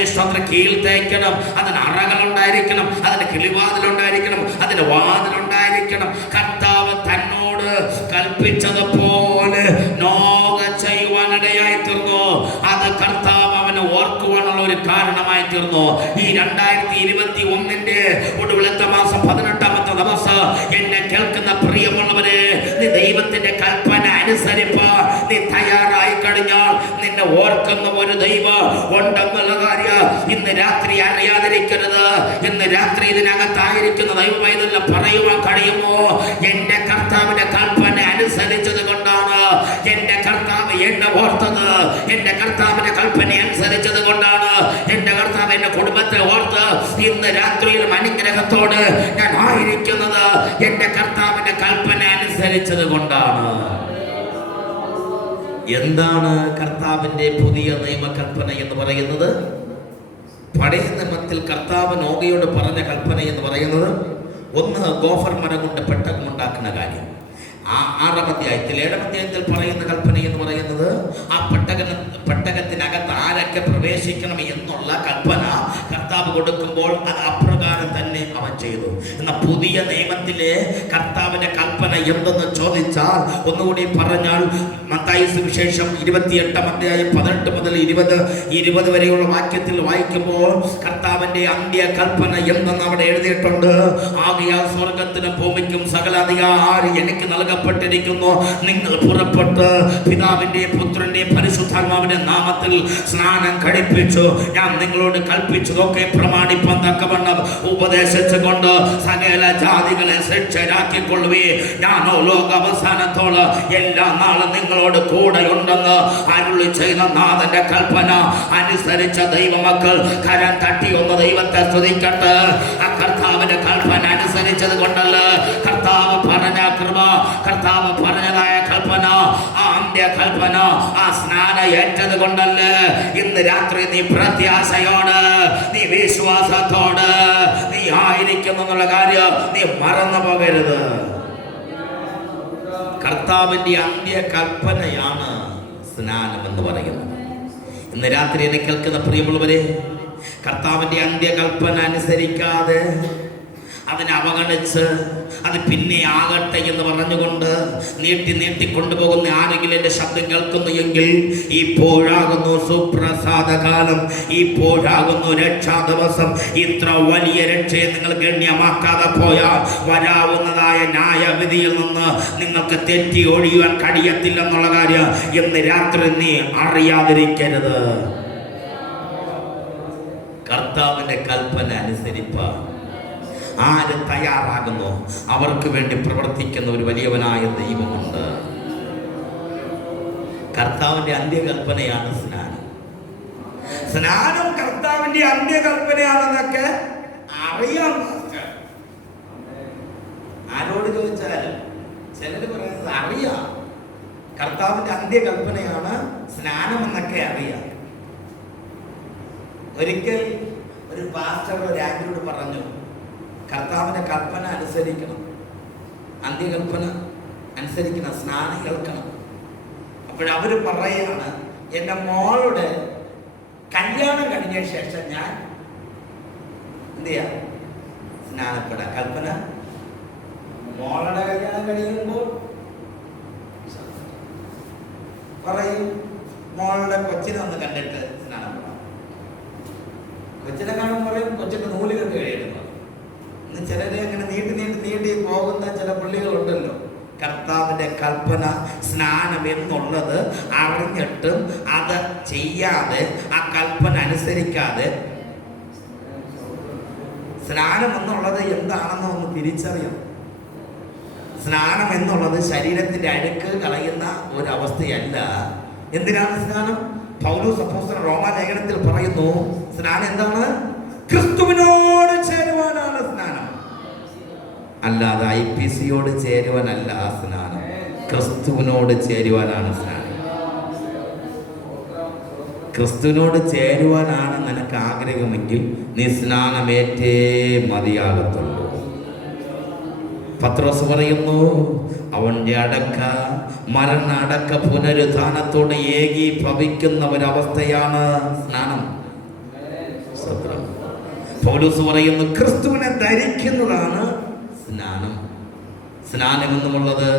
കീൽ തേക്കണം. അതിന് അറകൾ ഉണ്ടായിരിക്കണം. അതിന് കിളിവാതിലുണ്ടായിരിക്കണം. അതിന് വാതിലുണ്ടായിരിക്കണം. കർത്താവ് തന്നോട് കൽപ്പിച്ചതുപോലെ നോഹ ചെയ്യുവാനിടയായി തീർന്നു. അത് കർത്താവ് അവനെ ഓർക്കുവാനുള്ള ഒരു കാരണമായി തീർന്നു. ഈ 2021-ന്റെ ഒടുവിലത്തെ മാസം 18-ാമത്തെ ദിവസം എന്നെ കേൾക്കുന്ന പ്രിയമുള്ളവരെ, നീ ദൈവത്തിന്റെ കൽപ്പന അനുസരിപ്പാൻ നീ തയ്യാറായി കഴിഞ്ഞാൽ നിന്നെ ഓർക്കുന്ന ഒരു ദൈവം ഉണ്ടെന്നുള്ള കാര്യം ഇന്ന് രാത്രി അറിയാതിരിക്കരുത്. ഇന്ന് രാത്രി ഇതിനകത്തായിരിക്കുന്ന ദൈവമായതെല്ലാം പറയുവാൻ കഴിയുമോ? എന്റെ കർത്താവിന്റെ കൽപ്പന അനുസരിച്ചത് കൊണ്ടാണ് എന്റെ കർത്താവ് എന്നെ ഓർത്തത്. എന്റെ കർത്താവിന്റെ കൽപ്പന അനുസരിച്ചത് കൊണ്ടാണ് എന്റെ കർത്താവ് എന്റെ കുടുംബത്തെ ഓർത്ത് ഇന്ന് രാത്രിയിലും അനുഗ്രഹത്തോട് ഞാൻ ആയിരിക്കുന്നത്. എന്റെ കർത്താവിന്റെ കൽപ്പന അനുസരിച്ചത് കൊണ്ടാണ്. എന്താണ് കർത്താവിന്റെ പുതിയ നിയമകൽപ്പന എന്ന് പറയുന്നത്? പഴയ നിയമത്തിൽ കർത്താവ് നോഹയോട് പറഞ്ഞ കൽപ്പന എന്ന് പറയുന്നത്, ഒന്ന്, ഗോഫർ മരം കൊണ്ട് പെട്ടകം ഉണ്ടാക്കുന്ന കാര്യം. 6-ാം അധ്യായത്തിൽ 7-ാം അധ്യായത്തിൽ പറയുന്ന കൽപ്പന എന്ന് പറയുന്നത് ആ പെട്ടകത്തിനകത്ത് ആരൊക്കെ പ്രവേശിക്കണം എന്നുള്ള കൽപ്പന കർത്താവ് കൊടുക്കുമ്പോൾ അത് അപ്രകാരം തന്നെ അവൻ ചെയ്തു. എന്നാൽ പുതിയ നിയമത്തിലെ കർത്താവിന്റെ കൽപ്പന എന്തെന്ന് ചോദിച്ചാൽ, ഒന്നുകൂടി പറഞ്ഞാൽ മത്തായി സുവിശേഷം 28-ാം അധ്യായം 18 മുതൽ 20 വരെയുള്ള വാക്യത്തിൽ വായിക്കുമ്പോൾ കർത്താവിന്റെ അന്ത്യ കൽപ്പന എന്തെന്ന് അവിടെ എഴുതിയിട്ടുണ്ട്. ആകയാൽ സ്വർഗത്തിനും ഭൂമിക്കും സകല അധികാരം എനിക്ക് നൽകപ്പെട്ടിരിക്കുന്നു. നിങ്ങൾ പുറപ്പെട്ട് പിതാവിന്റെ പുത്രന്റെ പരിശുദ്ധാത്മാവിന്റെ നാമത്തിൽ സ്നാനം കഴിപ്പിച്ചു ഞാൻ നിങ്ങളോട് കൽപ്പിച്ചതൊക്കെ പ്രമാണിപ്പാൻ തക്കവണ്ണം ഉപദേശിച്ചുകൊണ്ട് സകല ജാതികളെ ശിക്ഷരാക്കിക്കൊള്ളുവേ. ഞാനോ ലോക അവസാനത്തോളം എല്ലാ നാളും നിങ്ങളോട് കൂടെ ഉണ്ടെന്ന് അരുളി ചെയ്ത നാഥന്റെ കൽപ്പന അനുസരിച്ച ദൈവമക്കൾ കരം തട്ടി ഒന്ന് ദൈവത്തെ സ്തുതിക്കട്ടെ. ആ കർത്താവിന്റെ കൽപ്പന അനുസരിച്ചത് കൊണ്ടല്ല, കർത്താവ് പറഞ്ഞ കൃപ, കർത്താവ് പറഞ്ഞതായ കൽപ്പന, ആ അന്ത്യ കൽപ്പന, ആ സ്നാനം ഏറ്റത് കൊണ്ടല്ല. ഇന്ന് രാത്രി നീ പ്രത്യാശയോട്, നീ വിശ്വാസത്തോട് നീ ആയിരിക്കുന്നു എന്നുള്ള കാര്യം നീ മറന്നു പോകരുത്. കർത്താവിന്റെ അന്ത്യ കൽപ്പനയാണ് സ്നാനം എന്ന് പറയുന്നത്. ഇന്ന് രാത്രി എന്നെ കേൾക്കുന്ന പ്രിയമുള്ളവരെ, കർത്താവിന്റെ അന്ത്യ കൽപ്പന അനുസരിക്കാതെ അതിനെ അവഗണിച്ച് അത് പിന്നെ ആകട്ടെ എന്ന് പറഞ്ഞുകൊണ്ട് നീട്ടി കൊണ്ടുപോകുന്ന ആരെങ്കിലും എൻ്റെ ശബ്ദം കേൾക്കുന്നു എങ്കിൽ, ഇപ്പോഴാകുന്നു സുപ്രസാദകാലം, ഇപ്പോഴാകുന്നു രക്ഷാ ദിവസം. ഇത്ര വലിയ രക്ഷയെ നിങ്ങൾ ഗണ്യമാക്കാതെ പോയാൽ വരാവുന്നതായ ന്യായവിധിയിൽ നിന്ന് നിങ്ങൾക്ക് തെറ്റി ഒഴിയുവാൻ കഴിയത്തില്ലെന്നുള്ള കാര്യം ഇന്ന് രാത്രി നീ അറിയാതിരിക്കരുത്. കർത്താവിന്റെ കൽപ്പന അനുസരിപ്പാൻ ആര് തയ്യാറാകുന്നു അവർക്ക് വേണ്ടി പ്രവർത്തിക്കുന്ന ഒരു വലിയവനായ ദൈവമുണ്ട്. കർത്താവിന്റെ അന്ത്യകൽപ്പനയാണ് സ്നാനം. സ്നാനം കർത്താവിന്റെ അന്ത്യകൽപ്പനയാണെന്നൊക്കെ അറിയാം. ആരോട് ചോദിച്ചാലും ചിലര് പറയുന്നത് അറിയാം. കർത്താവിന്റെ അന്ത്യകൽപ്പനയാണ് സ്നാനം എന്നൊക്കെ അറിയാം. ഒരിക്കൽ ഒരു പാസ്റ്റർ ഒരു ആന്റിയോട് പറഞ്ഞു, കർത്താവിന്റെ കൽപ്പന അനുസരിക്കണം, അന്ത്യകൽപ്പന അനുസരിക്കണം, സ്നാനം കേൾക്കണം. അപ്പോഴവര് പറയുകയാണ്, എൻ്റെ മോളുടെ കല്യാണം കഴിഞ്ഞ ശേഷം ഞാൻ എന്ത് ചെയ്യാം, സ്നാനപ്പെടാം. കൽപ്പന മോളുടെ കല്യാണം കഴിയുമ്പോൾ പറയും, മോളുടെ കൊച്ചിനെ ഒന്ന് കണ്ടിട്ട് സ്നാനപ്പെടാം. കൊച്ചിനെ കാണുമ്പോൾ പറയും, കൊച്ചിന്റെ നൂല് കെട്ട് കഴിയണം. ഇന്ന് ചിലരെ അങ്ങനെ നീട്ടി പോകുന്ന ചില പുള്ളികളുണ്ടല്ലോ. കർത്താവിന്റെ കൽപ്പന സ്നാനം എന്നുള്ളത് അറിഞ്ഞിട്ടും അത് ചെയ്യാതെ, ആ കൽപ്പന അനുസരിക്കാതെ, സ്നാനം എന്നുള്ളത് എന്താണെന്ന് ഒന്ന് തിരിച്ചറിയാം. സ്നാനം എന്നുള്ളത് ശരീരത്തിന്റെ അഴുക്ക് കളയുന്ന ഒരവസ്ഥയല്ല. എന്തിനാണ് സ്നാനം? പൗലോസ് അപ്പോസ്തലൻ റോമാലേഖനത്തിൽ പറയുന്നു, സ്നാനം എന്താണ്? ക്രിസ്തുവിനോട് ചേരുവാനാണ് സ്നാനം, അല്ലാതെ IPCയോട് ചേരുവാനല്ല സ്നാനം. ക്രിസ്തുവിനോട് ചേരുവാനാണ് സ്നാനം. ക്രിസ്തുവിനോട് ചേരുവാനാണ് നിനക്ക് ആഗ്രഹമെങ്കിൽ നീ സ്നാനമേറ്റേ മതിയാകത്തുള്ളൂ. പത്രോസ് പറയുന്നു, അവന്റെ അടക്ക മരണ അടക്ക പുനരുദ്ധാനത്തോട് ഏകീഭവിക്കുന്ന ഒരവസ്ഥയാണ് സ്നാനം. പൗലോസ് പറയുന്നു, ക്രിസ്തുവിനെ ധരിക്കുന്നതാണ് സ്നാനം. സ്നാനം എന്നുള്ളത്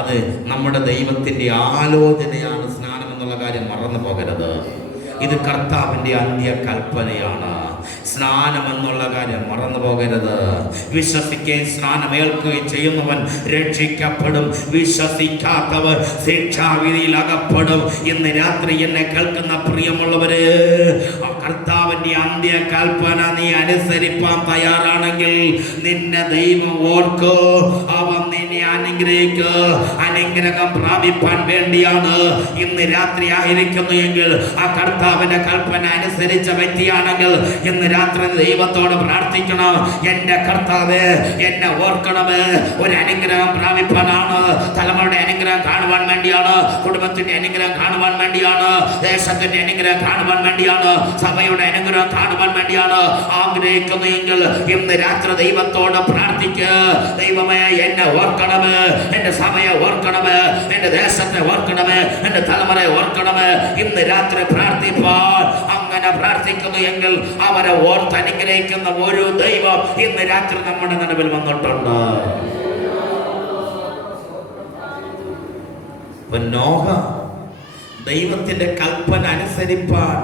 അത് നമ്മുടെ ദൈവത്തിന്റെ ആലോചനയാണ്. സ്നാനം എന്നുള്ള കാര്യം മറന്നു പോകരുത്. ഇത് കർത്താവിന്റെ അന്ത്യകൽപ്പനയാണ്. സ്നാനം എന്നുള്ള കാര്യം മറന്നു പോകരുത്. വിശ്വസിക്കുകയും സ്നാനമേൽക്കുകയും ചെയ്യുന്നവൻ രക്ഷിക്കപ്പെടും, വിശ്വസിക്കാത്തവർ ശിക്ഷാവിധിയിൽ അകപ്പെടും. ഇന്ന് രാത്രി എന്നെ കേൾക്കുന്ന പ്രിയമുള്ളവര്, കർത്താവിന്റെ അന്ത്യകൽപ്പന നീ അനുസരിപ്പാൻ തയ്യാറാണെങ്കിൽ നിന്നെ ദൈവം ഓർക്കോ, അവൻ നിന്നെ അനുഗ്രഹിക്കോ. അനുഗ്രഹം പ്രാപിപ്പാൻ വേണ്ടിയാണ് ഇന്ന് രാത്രി ആയിരിക്കുന്നു എങ്കിൽ, ആ കർത്താവിന്റെ കൽപ്പന അനുസരിച്ച വ്യക്തിയാണെങ്കിൽ ഇന്ന് രാത്രി ദൈവത്തോട് പ്രാർത്ഥിക്കണം, എൻ്റെ കർത്താവേ എന്നെ ഓർക്കണമേ. ഒരു അനുഗ്രഹം പ്രാപിപ്പാനാണ്, തലമുറയുടെ അനുഗ്രഹം കാണുവാൻ വേണ്ടിയാണ്, കുടുംബത്തിന്റെ അനുഗ്രഹം കാണുവാൻ വേണ്ടിയാണ്, ദേശത്തിന്റെ അനുഗ്രഹം കാണുവാൻ വേണ്ടിയാണ്, സഭയുടെ അനുഗ്രഹം കാണുവാൻ വേണ്ടിയാണ് ആഗ്രഹിക്കുന്നതെങ്കിൽ ഇന്ന് രാത്രി ദൈവത്തോട് പ്രാർത്ഥിക്കുക. ദൈവമേ എന്നെ ഓർക്കണമേ, എൻ്റെ സഭയെ ഓർക്കണമേ, എൻ്റെ ദേശത്തെ ഓർക്കണമേ, എൻ്റെ തലമുറയെ ഓർക്കണമേ. ഇന്ന് രാത്രി പ്രാർത്ഥിപ്പാൻ അങ്ങനെ പ്രാർത്ഥിക്കുന്നു എങ്കിൽ അവരെ ഓർത്ത് അനുഗ്രഹിക്കുന്ന ഒരു ദൈവം ഇന്ന് രാത്രി നമ്മുടെ നടുവിൽ വന്നിട്ടുണ്ട്. നോഹ ദൈവത്തിന്റെ കൽപ്പന അനുസരിപ്പാൻ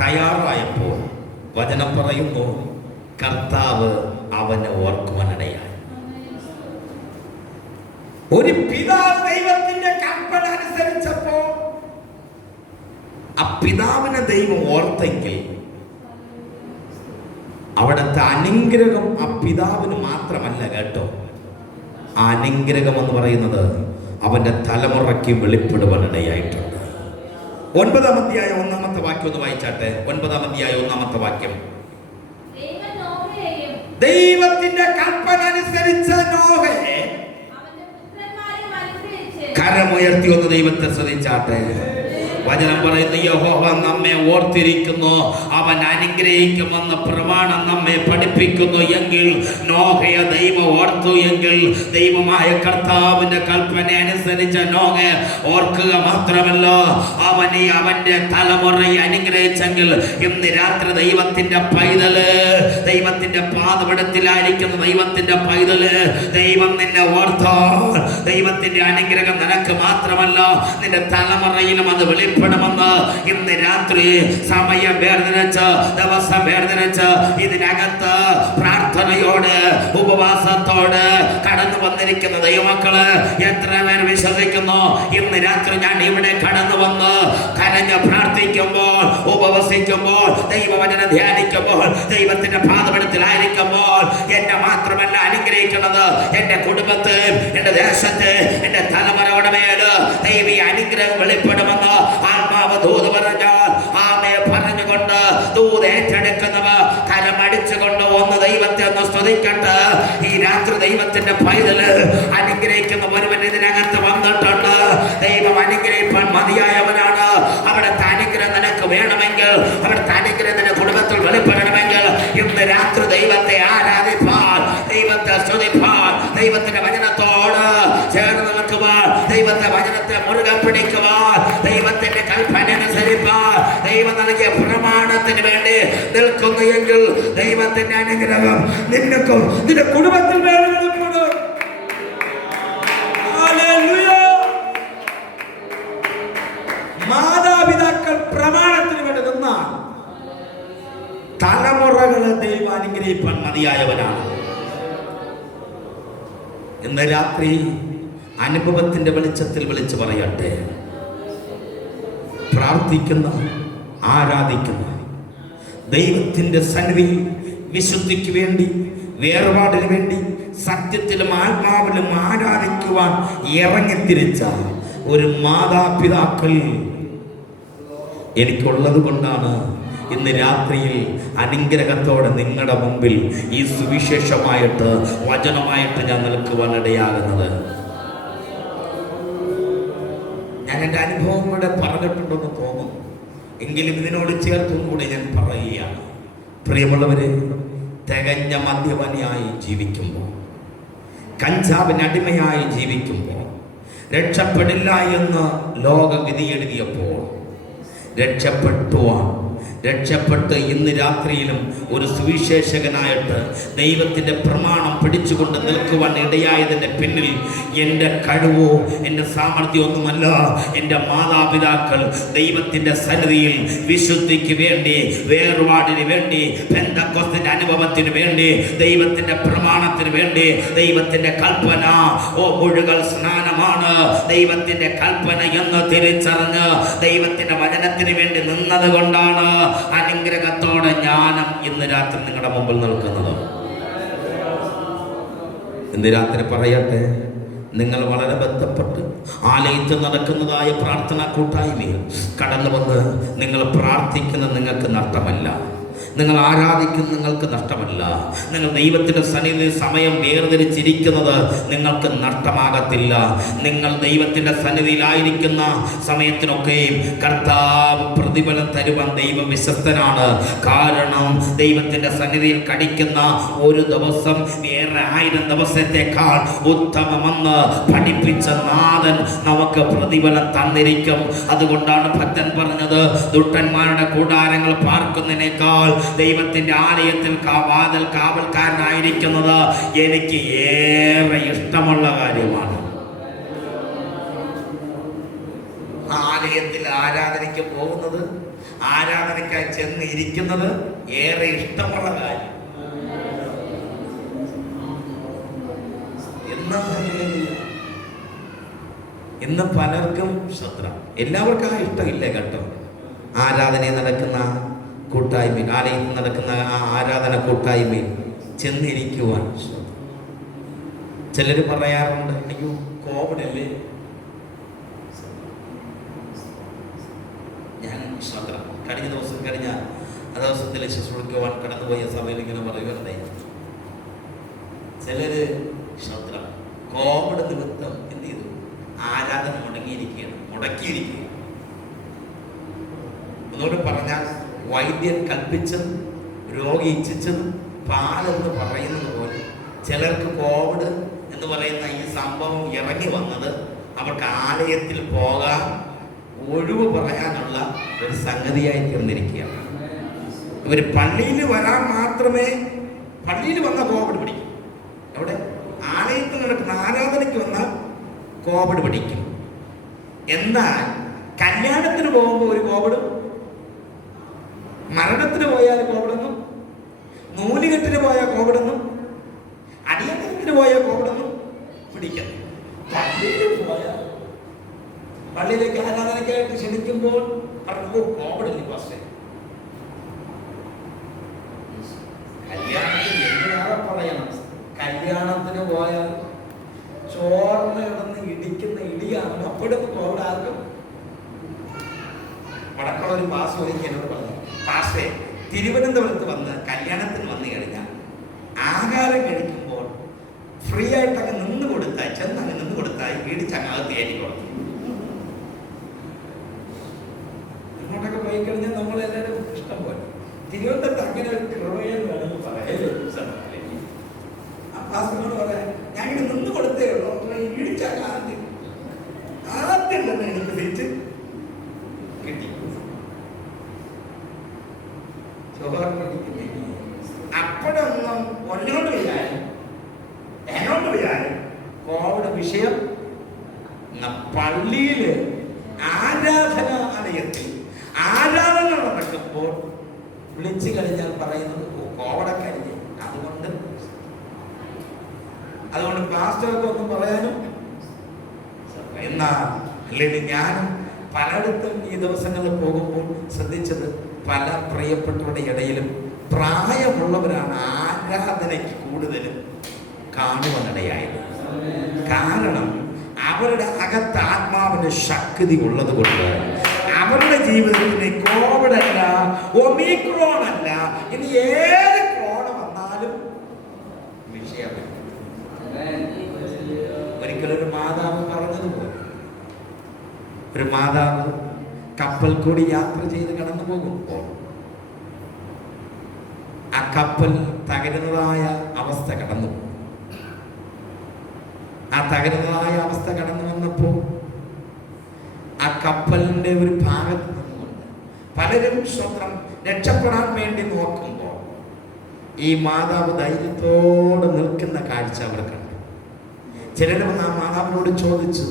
തയ്യാറായപ്പോൾ വചനം പറയുന്നു, കർത്താവ് അവനെ ഓർക്കുവാനിടയായി. ഒരു പിതാവ് ദൈവത്തിന്റെ കൽപ്പന അനുസരിച്ചപ്പോൾ ആ പിതാവിനെ ദൈവം ഓർത്തെങ്കിൽ അവിടുത്തെ അനുഗ്രഹം ആ പിതാവിന് മാത്രമല്ല കേട്ടോ. ആ അനുഗ്രഹം എന്ന് പറയുന്നത് അവന്റെ തലമുറയ്ക്ക് വെളിപ്പെടുവാനിടയായിട്ടുണ്ട്. 9-ാം അധ്യായം 1-ാമത്തെ വാക്യം ഒന്ന് വായിച്ചാട്ടെ. 9-ാം അധ്യായം 1-ാമത്തെ വാക്യം. ദൈവത്തിന്റെ കൽപ്പന അനുസരിച്ച നോഹയെ കരമുയർത്തി ഒന്ന് ദൈവത്തെ ശ്രദ്ധിച്ചാട്ടെ. വചനം പറയുന്നു, യഹോവ നമ്മെ ഓർത്തിരിക്കുന്നു, അവൻ അനുഗ്രഹിക്കുമെന്ന് പ്രമാണം നമ്മെ പഠിപ്പിക്കുന്നു എങ്കിൽ, നോഹയെ ദൈവം ഓർത്തു എങ്കിൽ, ദൈവമായ കർത്താവിന്റെ കൽപ്പന അനുസരിച്ച നോഹയെ ഓർക്കുക മാത്രമല്ല, അവനെ അവന്റെ തലമുറയെ അനുഗ്രഹിച്ചെങ്കിൽ ഇന്ന് രാത്രി ദൈവത്തിന്റെ പൈതല്, ദൈവത്തിന്റെ പാദപീഠത്തിലായിരിക്കുന്ന ദൈവത്തിന്റെ പൈതല്, ദൈവം നിന്നെ ഓർത്തോ. ദൈവത്തിന്റെ അനുഗ്രഹം നിനക്ക് മാത്രമല്ല നിന്റെ തലമുറയിലും അത് വെളിപ്പെടുമെന്ന് ഇന്ന് രാത്രി സമയം വേർതിരിച്ച്, ദിവസം വേർതിരിച്ച് ഇതിനകത്ത് പ്രാർത്ഥനയോട് ഉപവാസത്തോട് കടന്നു വന്നിരിക്കുന്ന ദൈവമക്കള് എത്ര പേർ വിശ്വസിക്കുന്നു? ഇന്ന് രാത്രി ഞാൻ ഇവിടെ കടന്നു വന്ന് കരഞ്ഞ് പ്രാർത്ഥിക്കുമ്പോൾ, ഉപവസിക്കുമ്പോൾ, ദൈവവചനം ധ്യാനിക്കുമ്പോൾ, ദൈവത്തിന്റെ പാദപീഠത്തിലായിരിക്കുമ്പോൾ എന്നെ മാത്രമല്ല അനുഗ്രഹിക്കുന്നത്, എന്റെ കുടുംബത്തെ, എന്റെ ദേശത്തെ, എന്റെ തലമുറയുടെ മേല് ദൈവീയ അനുഗ്രഹം വെളിപ്പെടുമെന്ന് ആത്മാവ് ദൂത് പറഞ്ഞാൽ ആമേ പറഞ്ഞുകൊണ്ട് ദൂത് ഏറ്റെടുക്കുന്നവർ കരമടിച്ചുകൊണ്ട് ഒന്ന് ദൈവത്തെ ഒന്ന് സ്തുതിക്കട്ടെ. ഈ രാത്രി ദൈവത്തിന്റെ പൈതല് അനുഗ്രഹിക്കുന്ന ഒരുവൻ ഇതിനകത്ത് വന്നിട്ടുണ്ട്. ദൈവം അനുഗ്രഹിപ്പാൻ മതിയായവനാണ്. അവിടുത്തെ അനുഗ്രഹം നിനക്ക് വേണമെങ്കിൽ, അവിടുത്തെ അനുഗ്രഹം നിന്റെ കുടുംബത്തിൽ വെളിപ്പെടണമെങ്കിൽ ഇന്ന് രാത്രി ദൈവത്തെ ആരാധിപ്പാൻ, ദൈവത്തെ സ്തുതിപ്പാൻ, ദൈവത്തിന്റെ വചനത്തോട് ചേർന്ന് നിൽക്കുവാൻ, ദൈവത്തെ വചനത്തെ മുറുകെ പിടിക്കുവാൻ, ദൈവത്തിന്റെ കൽപ്പന അനുസരിപ്പാൻ, ദൈവം നൽകിയ പ്രമാണത്തിന് വേണ്ടി നിൽക്കുന്നു എങ്കിൽ ദൈവത്തിന്റെ അനുഗ്രഹം നിനക്കും നിന്റെ കുടുംബത്തിൽ വേണം. മാതാപിതാക്കൾ പ്രമാണത്തിന് വേണ്ടി നിന്നാൽ തലമുറകളെ ദൈവം അനുഗ്രഹിപ്പാൻ മതിയായവനാണ്. ഇന്ന് രാത്രി അനുഭവത്തിന്റെ വെളിച്ചത്തിൽ വിളിച്ചു പറയട്ടെ, പ്രാർത്ഥിക്കുന്ന, ആരാധിക്കുന്ന, ദൈവത്തിന്റെ സന്നിധിയിൽ വിശുദ്ധിക്ക് വേണ്ടി, വേർപാടിന് വേണ്ടി, സത്യത്തിലും ആത്മാവിലും ആരാധിക്കുവാൻ ഇറങ്ങിത്തിരിച്ച ഒരു മാതാപിതാക്കൾ എനിക്കുള്ളത് കൊണ്ടാണ് ഇന്ന് രാത്രിയിൽ അനുഗ്രഹത്തോടെ നിങ്ങളുടെ മുമ്പിൽ ഈ സുവിശേഷമായിട്ട്, വചനമായിട്ട് ഞാൻ നിൽക്കുവാൻ ഇടയാകുന്നത്. ഞാൻ എൻ്റെ അനുഭവം കൂടെ പറഞ്ഞിട്ടുണ്ടെന്ന് തോന്നും, എങ്കിലും ഇതിനോട് ചേർത്തും കൂടെ ഞാൻ പറയുകയാണ്. പ്രിയമുള്ളവരെ, തികഞ്ഞ മദ്യപനിയായി ജീവിക്കുമ്പോൾ, കഞ്ചാവിന് അടിമയായി ജീവിക്കുമ്പോൾ, രക്ഷപ്പെടില്ല എന്ന് ലോകം വിധിയെഴുതിയപ്പോൾ രക്ഷപ്പെട്ട് ഇന്ന് രാത്രിയിലും ഒരു സുവിശേഷകനായിട്ട് ദൈവത്തിൻ്റെ പ്രമാണം പിടിച്ചുകൊണ്ട് നിൽക്കുവാൻ ഇടയായതിൻ്റെ പിന്നിൽ എൻ്റെ കഴിവോ എൻ്റെ സാമർഥ്യമൊന്നുമല്ല. എൻ്റെ മാതാപിതാക്കൾ ദൈവത്തിൻ്റെ സന്നിധിയിൽ വിശുദ്ധിക്ക് വേണ്ടി, വേർപാടിന് വേണ്ടി, പെന്തക്കോസ്തിൻ്റെ അനുഭവത്തിന് വേണ്ടി, ദൈവത്തിൻ്റെ പ്രമാണത്തിന് വേണ്ടി, ദൈവത്തിൻ്റെ കൽപ്പന മുഴുകൽ സ്നാനമാണ്, ദൈവത്തിൻ്റെ കൽപ്പന എന്ന് തിരിച്ചറിഞ്ഞ് ദൈവത്തിൻ്റെ വചനത്തിന് വേണ്ടി നിന്നത് കൊണ്ടാണ് അനുഗ്രഹത്തോടെ ഞാനും ഇന്ന് രാത്രി നിങ്ങളുടെ മുമ്പിൽ നിൽക്കുന്നത്. ഇന്ന് രാത്രി പറയട്ടെ, നിങ്ങൾ വളരെ ബന്ധപ്പെട്ട് ആലയത്തിൽ നടക്കുന്നതായ പ്രാർത്ഥനാ കൂട്ടായ്മയിൽ കടന്നു വന്ന് നിങ്ങൾ പ്രാർത്ഥിക്കുന്നത് നിങ്ങൾക്ക് നഷ്ടമല്ല, നിങ്ങൾ ആരാധിക്കുന്നത് നിങ്ങൾക്ക് നഷ്ടമല്ല, നിങ്ങൾ ദൈവത്തിൻ്റെ സന്നിധിയിൽ സമയം വേർതിരിച്ചിരിക്കുന്നത് നിങ്ങൾക്ക് നഷ്ടമാകത്തില്ല. നിങ്ങൾ ദൈവത്തിൻ്റെ സന്നിധിയിലായിരിക്കുന്ന സമയത്തിനൊക്കെയും കർത്താവ് പ്രതിഫലം തരുവാൻ ദൈവം വിശ്വസ്തനാണ്. കാരണം ദൈവത്തിൻ്റെ സന്നിധിയിൽ കഴിക്കുന്ന ഒരു ദിവസം വേറെ 1000 ദിവസത്തേക്കാൾ ഉത്തമമെന്ന് പഠിപ്പിച്ച നാഥൻ നമുക്ക് പ്രതിഫലം തന്നിരിക്കും. അതുകൊണ്ടാണ് ഭക്തൻ പറഞ്ഞത്, ദുഷ്ടന്മാരുടെ കൂടാരങ്ങൾ പാർക്കുന്നതിനേക്കാൾ ദൈവത്തിന്റെ ആലയത്തിൽ വാതിൽ കാവൽക്കാരനായിരിക്കുന്നത് എനിക്ക് ഏറെ ഇഷ്ടമുള്ള കാര്യമാണ്. ആലയത്തിൽ ആരാധനയ്ക്ക് പോകുന്നത്, ആരാധനയ്ക്കായി ചെന്ന് ഇരിക്കുന്നത് ഏറെ ഇഷ്ടമുള്ള കാര്യം. ഇന്ന് പലർക്കും ശ്രദ്ധ, എല്ലാവർക്കും ആ ഇഷ്ടമില്ല കേട്ടോ. ആരാധന നടക്കുന്ന കൂട്ടായ്മയിൽ, ആലയത്തിൽ നടക്കുന്ന ആ ആരാധന കൂട്ടായ്മയിൽ ചെന്നിരിക്കുവാൻ ചിലർ പറയാറുണ്ട്, അയ്യോ കോവിഡ് അല്ലേ. ഞാൻ ശ്രദ്ധ കഴിഞ്ഞ ദിവസത്തിൽ ശുശ്രൂഷിക്കുവാൻ കടന്നുപോയ സഭയിൽ ഇങ്ങനെ പറയുകയുണ്ടേ, ചിലര് ശ്രദ്ധ കോവിഡ് നിമിത്തം എന്ത് ചെയ്തു, ആരാധന മുടക്കിയിരിക്കുകയാണ്. ഒന്നുകൂടെ പറഞ്ഞാൽ, വൈദ്യൻ കൽപ്പിച്ചതും രോഗി ഇച്ഛിച്ചതും പാലെന്ന് പറയുന്നത് പോലെ ചിലർക്ക് കോവിഡ് എന്ന് പറയുന്ന ഈ സംഭവം ഇറങ്ങി വന്നത് അവർക്ക് ആലയത്തിൽ പോകാൻ ഒഴിവ് പറയാനുള്ള ഒരു സംഗതിയായി തീർന്നിരിക്കുകയാണ്. ഇവർ പള്ളിയിൽ വരാൻ മാത്രമേ, പള്ളിയിൽ വന്ന കോവിഡ് പിടിക്കും, എവിടെ ആലയത്തിൽ നടക്കുന്ന ആരാധനയ്ക്ക് വന്നാൽ കോവിഡ് പിടിക്കും. എന്നാൽ കല്യാണത്തിന് പോകുമ്പോൾ ഒരു കോവിഡും, മരണത്തിന് പോയാൽ കോവിഡൊന്നും, നൂലുകെട്ടിന് പോയാൽ കോവിഡൊന്നും, അടിയന്തരത്തിന് പോയാൽ കോവിഡൊന്നും പിടിക്കുന്നു. പള്ളിയിലേക്ക് ആരാധനയ്ക്കായിട്ട് ക്ഷണിക്കുമ്പോൾ പറഞ്ഞു കോവിഡില്ല പാസ്റ്റേ. കല്യാണത്തിന് എന്തിനാണ് പറയണം, കല്യാണത്തിന് പോയാൽ ചോർന്ന് കിടന്ന് ഇടിക്കുന്ന ഇടിയാണ്. അപ്പോഴും കോവിഡ് ആർക്കും. വടക്കുള്ള ഒരു പാസ് ഒരിക്കൽ എന്നോട് പറഞ്ഞു, പാസ്റ്റേ തിരുവനന്തപുരത്ത് വന്ന് കല്യാണത്തിന് വന്നു കഴിഞ്ഞാൽ ആഹാരം കഴിക്കുമ്പോൾ ഫ്രീ ആയിട്ടൊക്കെ നിന്ന് കൊടുത്താൽ, ചെന്നങ്ങ് നിന്ന് കൊടുത്താൽ ഇടിച്ചങ്ങകത്ത് കയറ്റി കൊടുത്തു. പോയി കഴിഞ്ഞാൽ നമ്മളെല്ലാവരും ഇഷ്ടം പോലെ. തിരുവനന്തപുരത്ത് അങ്ങനെ ഒരു കൃപയെന്ന് വേണമെങ്കിൽ പറയാം. ആ പാസ്റ്ററിനോട് പറയാൻ ഞാൻ ഇങ്ങനെ നിന്ന് കൊടുത്തേ ഉള്ളൂ, ഇടിച്ചാൽ ആദ്യം തന്നെ എനിക്ക് തിരിച്ച് കിട്ടി. അപ്പോഴൊന്നും ഒന്നോട് വിചാരം എന്നോട് വിചാരം കോവിഡ് വിഷയം പള്ളിയില് ആരാധനാലയത്തിൽ ആരാധന നടക്കുമ്പോൾ വിളിച്ചു കഴിഞ്ഞാൽ പറയുന്നത് കോവിഡ് കഴിഞ്ഞു. അതുകൊണ്ട് പാസ്റ്റർക്ക് ഒന്നും പറയാനും എന്നാൽ അല്ലെങ്കിൽ ഞാനും പലയിടത്തും ഈ ദിവസങ്ങളിൽ പോകുമ്പോൾ ശ്രദ്ധിച്ചത് പല പ്രിയപ്പെട്ടവരുടെ ഇടയിലും പ്രായമുള്ളവരാണ് ആരാധനയ്ക്ക് കൂടുതലും കാണുവാനിടയായത്. കാരണം അവരുടെ അകത്ത് ആത്മാവിന്റെ ശക്തി ഉള്ളത് കൊണ്ട് അവരുടെ ജീവിതത്തിന് കോവിഡ് അല്ല, ഒമിക്രോൺ അല്ല, ഇനി ഏത് കോവിഡ് വന്നാലും വിഷയമില്ല. ഒരിക്കലൊരു മാതാവ് പറഞ്ഞതുപോലെ, ഒരു മാതാവ് കപ്പൽ കൂടി യാത്ര ചെയ്ത് കടന്നു പോകുമ്പോൾ ആ കപ്പൽ തകരുന്നതായ അവസ്ഥ കടന്നു. ആ തകരുന്നതായ അവസ്ഥ കടന്നു വന്നപ്പോൾ ആ കപ്പലിന്റെ ഒരു ഭാഗത്ത് നിന്നുകൊണ്ട് പലരും സ്വന്തം രക്ഷപ്പെടാൻ വേണ്ടി നോക്കുമ്പോൾ ഈ മാതാവ് ധൈര്യത്തോടെ നിൽക്കുന്ന കാഴ്ച അവർ കണ്ടു. ചിലരും ആ മാതാവിനോട് ചോദിച്ചു,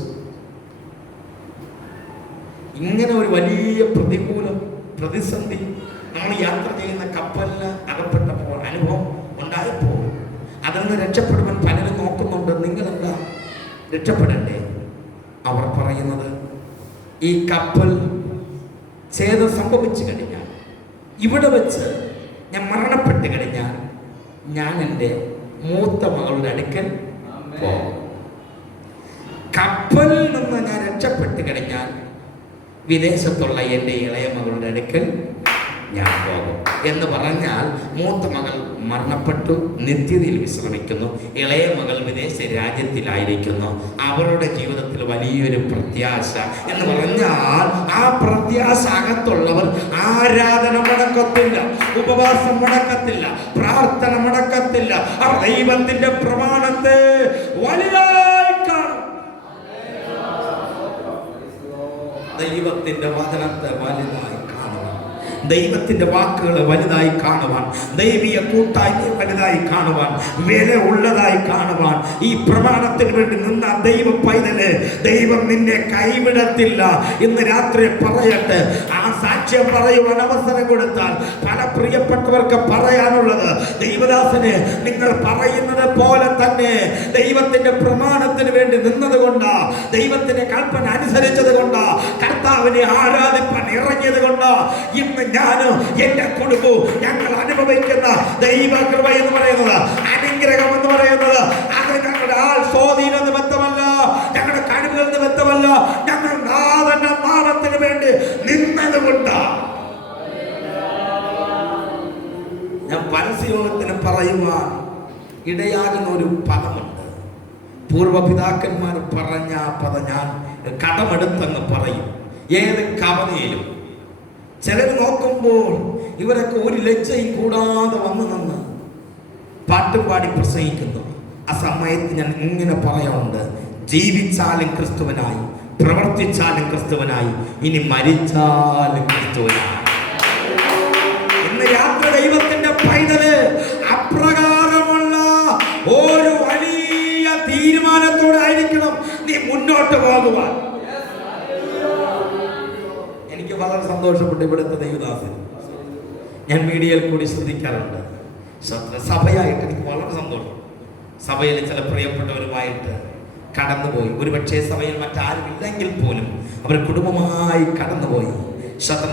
ഇങ്ങനെ ഒരു വലിയ പ്രതിസന്ധി നമ്മൾ യാത്ര ചെയ്യുന്ന കപ്പലിന് അകപ്പെട്ടപ്പോൾ അനുഭവം ഉണ്ടായപ്പോൾ അതിൽ നിന്ന് രക്ഷപ്പെടുവാൻ പലരും നോക്കുന്നുണ്ട്, നിങ്ങളെന്താ രക്ഷപ്പെടണ്ടേ? അവർ പറയുന്നത്, ഈ കപ്പൽ ഛേദം സംഭവിച്ചു കഴിഞ്ഞാൽ, ഇവിടെ വെച്ച് ഞാൻ മരണപ്പെട്ട് കഴിഞ്ഞാൽ ഞാൻ എൻ്റെ മൂത്ത മകളുടെ അടുക്കൽ പോകും. കപ്പലിൽ നിന്ന് ഞാൻ രക്ഷപ്പെട്ട് കഴിഞ്ഞാൽ വിദേശത്തുള്ള എൻ്റെ ഇളയ മകളുടെ അടുക്കൽ ഞാൻ പോകും എന്ന് പറഞ്ഞാൽ, മൂത്ത മകൾ മരണപ്പെട്ടു നിത്യതയിൽ വിശ്രമിക്കുന്നു, ഇളയ മകൾ വിദേശ രാജ്യത്തിലായിരിക്കുന്നു. അവരുടെ ജീവിതത്തിൽ വലിയൊരു പ്രത്യാശ എന്ന് പറഞ്ഞാൽ ആ പ്രത്യാശ അകത്തുള്ളവർ ആരാധന മുടക്കത്തില്ല, ഉപവാസം മുടക്കത്തില്ല, പ്രാർത്ഥന മുടക്കത്തില്ല. അവർ ദൈവത്തിന്റെ പ്രമാണത്തെ വലുതായി കാണും, ദൈവത്തിന്റെ വചനത്തെ വലുതായി കാണുവാൻ, ദൈവത്തിന്റെ വാക്കുകളെ വലുതായി കാണുവാൻ, ദൈവീയ കൂട്ടായ്മയെ വലുതായി കാണുവാൻ, വില ഉള്ളതായി കാണുവാൻ, ഈ പ്രമാണത്തിന് വേണ്ടി നിന്ന ദൈവ പൈതല്, ദൈവം നിന്നെ കൈവിടത്തില്ല. ഇന്ന് രാത്രി പറയട്ടെ, ആ സാക്ഷ്യം പറയുവാൻ അവസരം കൊടുത്താൽ പല പ്രിയപ്പെട്ടവർക്ക് പറയാനുള്ളത്, ദൈവദാസന് നിങ്ങൾ പറയുന്നത് പോലെ തന്നെ ദൈവത്തിന്റെ പ്രമാണത്തിന് വേണ്ടി നിന്നത് കൊണ്ടാ, ദൈവത്തിന്റെ കൽപ്പന അനുസരിച്ചത് കൊണ്ടാ, കർത്താവിനെ ആരാധിപ്പാൻ ഇറങ്ങിയത് കൊണ്ടാ ഇന്ന് ഞാനും എന്റെ കുടുംബവും ഞങ്ങൾ അനുഭവിക്കുന്ന ദൈവകൃപ എന്ന് പറയുന്നത്, അനുഗ്രഹം എന്ന് പറയുന്നത്, അത് ഞങ്ങളുടെ ആൾ സ്വാധീനം നിമിത്തമല്ല, ഞങ്ങളുടെ കഴിവുകൾ നിമിത്തമല്ല, ഞങ്ങൾ നാഥന്റെ നാമത്തിന് വേണ്ടി നിന്നത് കൊണ്ടാണ്. ഞാൻ പരസ്യയോഗത്തിന് പറയുവാൻ ഇടയാകുന്ന ഒരു പദമുണ്ട്. പൂർവപിതാക്കന്മാർ പറഞ്ഞ ആ പദം ഞാൻ കടമെടുത്തങ്ങ് പറയും. ഏത് കവലയിലും ചിലർ നോക്കുമ്പോൾ ഇവരൊക്കെ ഒരു ലജ്ജയും കൂടാതെ വന്നു നിന്ന് പാട്ടും പാടി പ്രസംഗിക്കുന്നു. ആ സമയത്ത് ഞാൻ ഇങ്ങനെ പറയാറുണ്ട്, ജീവിച്ചാലും ക്രിസ്തുവനായി, പ്രവർത്തിച്ചാലും ക്രിസ്തുവനായി, ഇനി മരിച്ചാലും ക്രിസ്തുവനായി. ഇന്ന് രാത്രി ദൈവത്തിന്റെ പൈതല് അപ്രകാരമുള്ള ഒരു വലിയ തീരുമാനത്തോടെ ആയിരിക്കണം നീ മുന്നോട്ട് പോകുവാൻ. എനിക്ക് വളരെ സന്തോഷപ്പെട്ടു ഇവിടുത്തെ ദൈവദാസൻ, ഞാൻ മീഡിയയിൽ കൂടി ശ്രദ്ധിക്കാറുണ്ട്. സഭയായിട്ട് എനിക്ക് വളരെ സന്തോഷം. സഭയിൽ ചില പ്രിയപ്പെട്ടവരുമായിട്ട് കടന്നുപോയി, ഒരുപക്ഷെ സഭയിൽ മറ്റാരും ഇല്ലെങ്കിൽ പോലും അവർ കുടുംബമായി കടന്നുപോയി.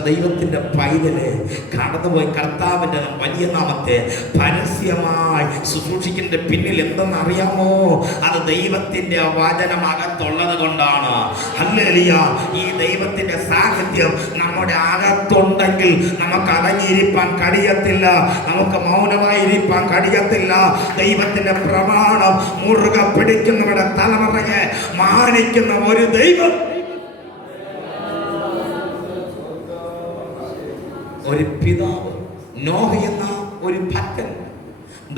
ദൈവത്തിന്റെ പൈതല് കടന്നുപോയി കർത്താവിന്റെ വലിയ നാമത്തെ പരസ്യമായി ശുശ്രൂഷിക്കുന്നതിന്റെ പിന്നിൽ എന്തെന്ന് അറിയാമോ? അത് ദൈവത്തിന്റെ വചനമകത്തുള്ളത് കൊണ്ടാണ്. ഹല്ലേലൂയ! ഈ ദൈവത്തിന്റെ സാന്നിധ്യം നമ്മുടെ അകത്തുണ്ടെങ്കിൽ നമുക്ക് അടങ്ങിയിരിക്കാൻ കഴിയത്തില്ല, നമുക്ക് മൗനമായിരിക്കാൻ കഴിയത്തില്ല. ദൈവത്തിന്റെ പ്രമാണം മുറുകെ പിടിക്കുന്നവരുടെ തലമുറയെ മാനിക്കുന്ന ഒരു ദൈവം ഒരു പിതാവ്, നോഹ എന്ന ഒരു ഭക്തൻ